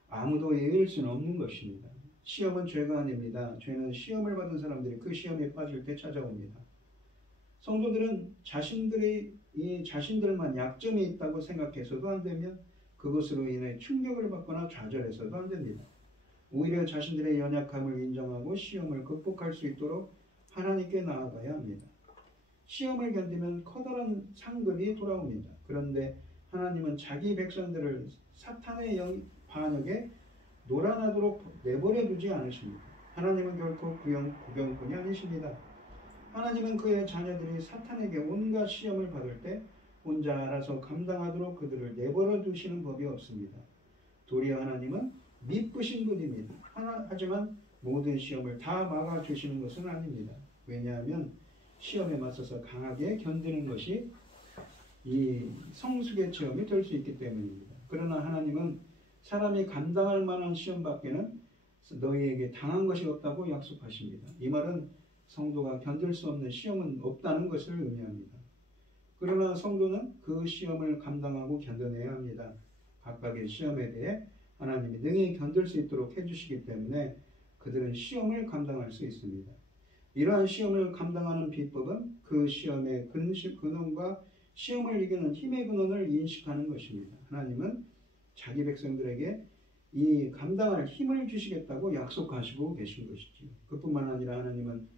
아무도 예외일 수는 없는 것입니다. 시험은 죄가 아닙니다. 죄는 시험을 받은 사람들이 그 시험에 빠질 때 찾아옵니다. 성도들은 자신들만 약점이 있다고 생각해서도 안 되며 그것으로 인해 충격을 받거나 좌절해서도 안 됩니다. 오히려 자신들의 연약함을 인정하고 시험을 극복할 수 있도록 하나님께 나아가야 합니다. 시험을 견디면 커다란 상급이 돌아옵니다. 그런데 하나님은 자기 백성들을 사탄의 반역에 놀아나도록 내버려 두지 않으십니다. 하나님은 결코 구경꾼이 아니십니다. 하나님은 그의 자녀들이 사탄에게 온갖 시험을 받을 때 혼자 알아서 감당하도록 그들을 내버려 두시는 법이 없습니다. 도리어 하나님은 미쁘신 분입니다. 하지만 모든 시험을 다 막아주시는 것은 아닙니다. 왜냐하면 시험에 맞서서 강하게 견디는 것이 이 성숙의 체험이 될 수 있기 때문입니다. 그러나 하나님은 사람이 감당할 만한 시험 밖에는 너희에게 당한 것이 없다고 약속하십니다. 이 말은 성도가 견딜 수 없는 시험은 없다는 것을 의미합니다. 그러나 성도는 그 시험을 감당하고 견뎌내야 합니다. 각각의 시험에 대해 하나님이 능히 견딜 수 있도록 해주시기 때문에 그들은 시험을 감당할 수 있습니다. 이러한 시험을 감당하는 비법은 그 시험의 근원과 시험을 이기는 힘의 근원을 인식하는 것입니다. 하나님은 자기 백성들에게 이 감당할 힘을 주시겠다고 약속하시고 계신 것이죠. 그뿐만 아니라 하나님은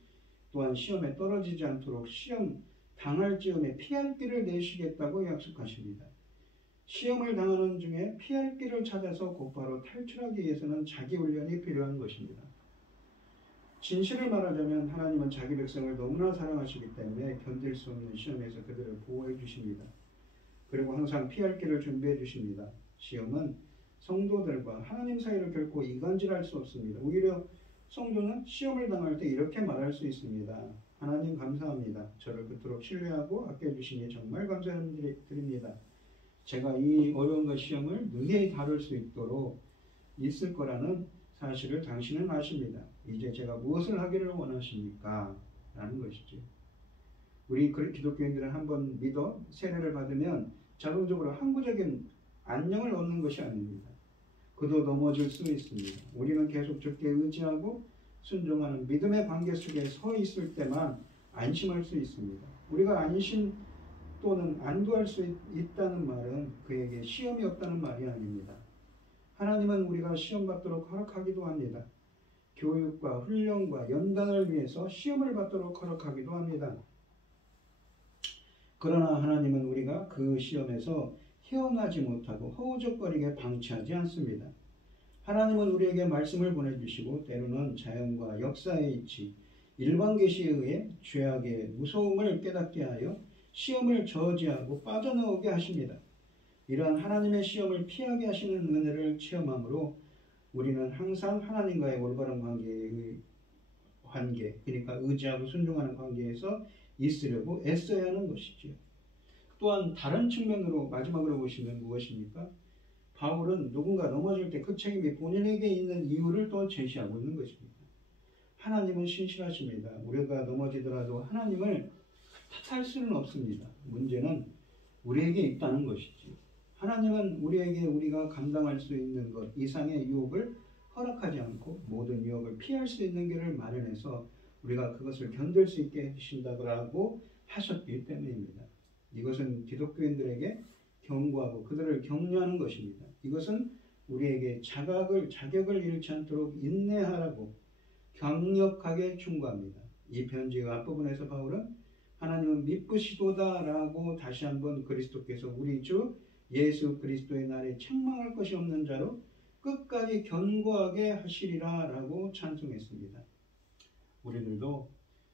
또한 시험에 떨어지지 않도록 시험 당할 즈음에 피할 길을 내시겠다고 약속하십니다. 시험을 당하는 중에 피할 길을 찾아서 곧바로 탈출하기 위해서는 자기 훈련이 필요한 것입니다. 진실을 말하자면 하나님은 자기 백성을 너무나 사랑하시기 때문에 견딜 수 없는 시험에서 그들을 보호해 주십니다. 그리고 항상 피할 길을 준비해 주십니다. 시험은 성도들과 하나님 사이를 결코 이간질할 수 없습니다. 오히려 성도는 시험을 당할 때 이렇게 말할 수 있습니다. 하나님 감사합니다. 저를 그토록 신뢰하고 아껴주시니 정말 감사드립니다. 제가 이 어려운 시험을 능히 다룰 수 있도록 있을 거라는 사실을 당신은 아십니다. 이제 제가 무엇을 하기를 원하십니까? 라는 것이죠. 우리 기독교인들은 한번 믿어 세례를 받으면 자동적으로 항구적인 안녕을 얻는 것이 아닙니다. 그도 넘어질 수 있습니다. 우리는 계속 주께 의지하고 순종하는 믿음의 관계 속에 서 있을 때만 안심할 수 있습니다. 우리가 안심 또는 안도할 수 있다는 말은 그에게 시험이 없다는 말이 아닙니다. 하나님은 우리가 시험 받도록 허락하기도 합니다. 교육과 훈련과 연단을 위해서 시험을 받도록 허락하기도 합니다. 그러나 하나님은 우리가 그 시험에서 헤어나지 못하고 허우적거리게 방치하지 않습니다. 하나님은 우리에게 말씀을 보내주시고 때로는 자연과 역사의 이치, 일반 계시에 의해 죄악의 무서움을 깨닫게 하여 시험을 저지하고 빠져나오게 하십니다. 이러한 하나님의 시험을 피하게 하시는 은혜를 체험함으로 우리는 항상 하나님과의 올바른 관계, 그러니까 의지하고 순종하는 관계에서 있으려고 애써야 하는 것이지요. 또한 다른 측면으로 마지막으로 보시면 무엇입니까? 바울은 누군가 넘어질 때 그 책임이 본인에게 있는 이유를 또 제시하고 있는 것입니다. 하나님은 신실하십니다. 우리가 넘어지더라도 하나님을 탓할 수는 없습니다. 문제는 우리에게 있다는 것이지. 하나님은 우리에게 우리가 감당할 수 있는 것 이상의 유혹을 허락하지 않고 모든 유혹을 피할 수 있는 길을 마련해서 우리가 그것을 견딜 수 있게 해주신다고 하셨기 때문입니다. 이것은 기독교인들에게 경고하고 그들을 격려하는 것입니다. 이것은 우리에게 자격을 잃지 않도록 인내하라고 강력하게 충고합니다. 이 편지의 앞부분에서 바울은 하나님은 미쁘시도다라고 다시 한번 그리스도께서 우리 주 예수 그리스도의 날에 책망할 것이 없는 자로 끝까지 견고하게 하시리라라고 찬송했습니다. 우리들도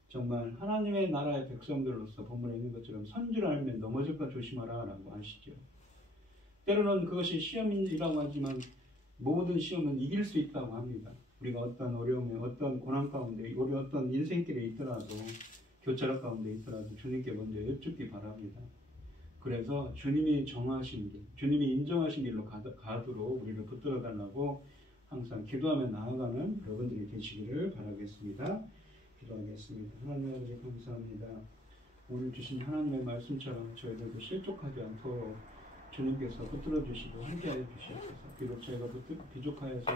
정말 하나님의 나라의 백성들로서 본문에 있는 것처럼 선지를 알면 넘어질 것 조심하라 라고 하시죠. 때로는 그것이 시험이라고 하지만 모든 시험은 이길 수 있다고 합니다. 우리가 어떤 어려움에 어떤 고난 가운데 우리 어떤 인생길에 있더라도 교차로 가운데 있더라도 주님께 먼저 여쭙기 바랍니다. 그래서 주님이 정하신 길, 주님이 인정하신 길로 가도록 우리를 붙들어 달라고 항상 기도하며 나아가는 여러분들이 되시기를 바라겠습니다. 기도하겠습니다. 하나님 아버지 감사합니다. 오늘 주신 하나님의 말씀처럼 저희들도 실족하지 않도록 주님께서 붙들어 주시고 함께하여 주시옵소서. 비록 저희가 부족하여서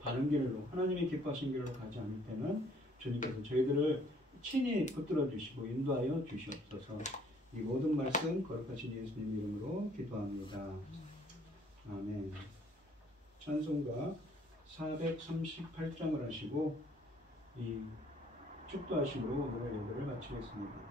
바른 길로 하나님이 기뻐하신 길로 가지 않을 때는 주님께서 저희들을 친히 붙들어 주시고 인도하여 주시옵소서. 이 모든 말씀 거룩하신 예수님 이름으로 기도합니다. 아멘. 찬송가 438장을 하시고 이 축도하심으로 오늘의 예배를 마치겠습니다.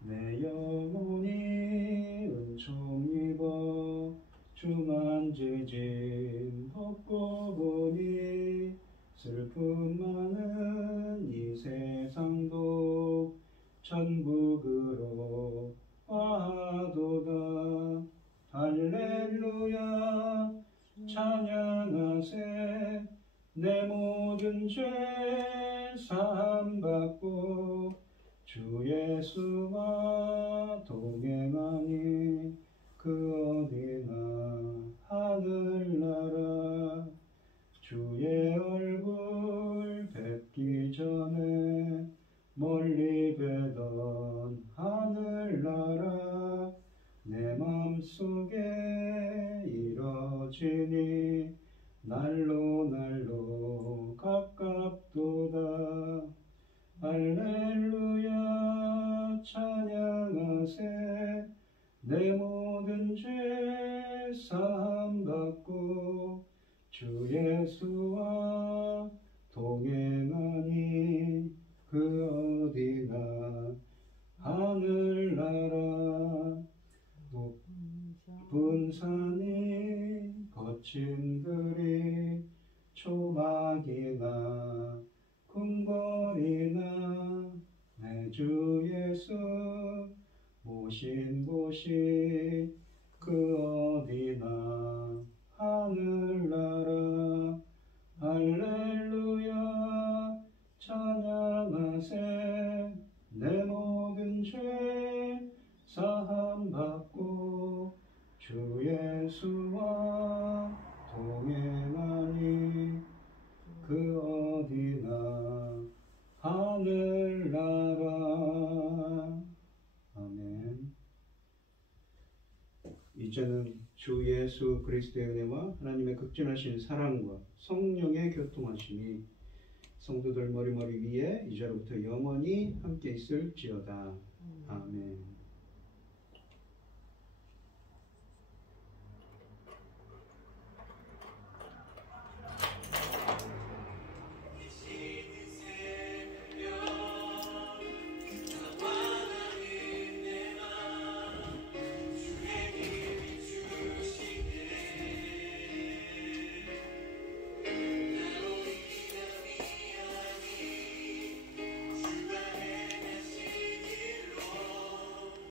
내 영혼이 은총 입어 주 만지짐 덮고 보니 슬픔 많은 이 세상도 천국으로 와도다. 할렐루야 찬양하세. 내 모든 죄 사함받고 주 예수와 동행하니 그 어디나 하늘나라. 주의 얼굴 뵙기 전에 멀리 뵈던 하늘나라. 내 맘속에 이뤄지니 날로 날로 가깝도다. 할렐루야 찬양하세. 내 모든 죄 사함받고 주 예수와 동행하니 그 어디나 하늘나라. 높은 산이 거친 들이 초막이나 궁궐이나 내 주 예수 오신 곳이 그 어디나 하늘나라. 할렐루야 찬양하세. 내 모든 죄 사함받고 주 예수와 동행하니 그 어디나 하늘나라. 아멘. 이제는 주 예수 그리스도의 은혜와 하나님의 극진하신 사랑과 성령의 교통하심이 성도들 머리머리 위에 이제로부터 영원히 함께 있을지어다. 아멘.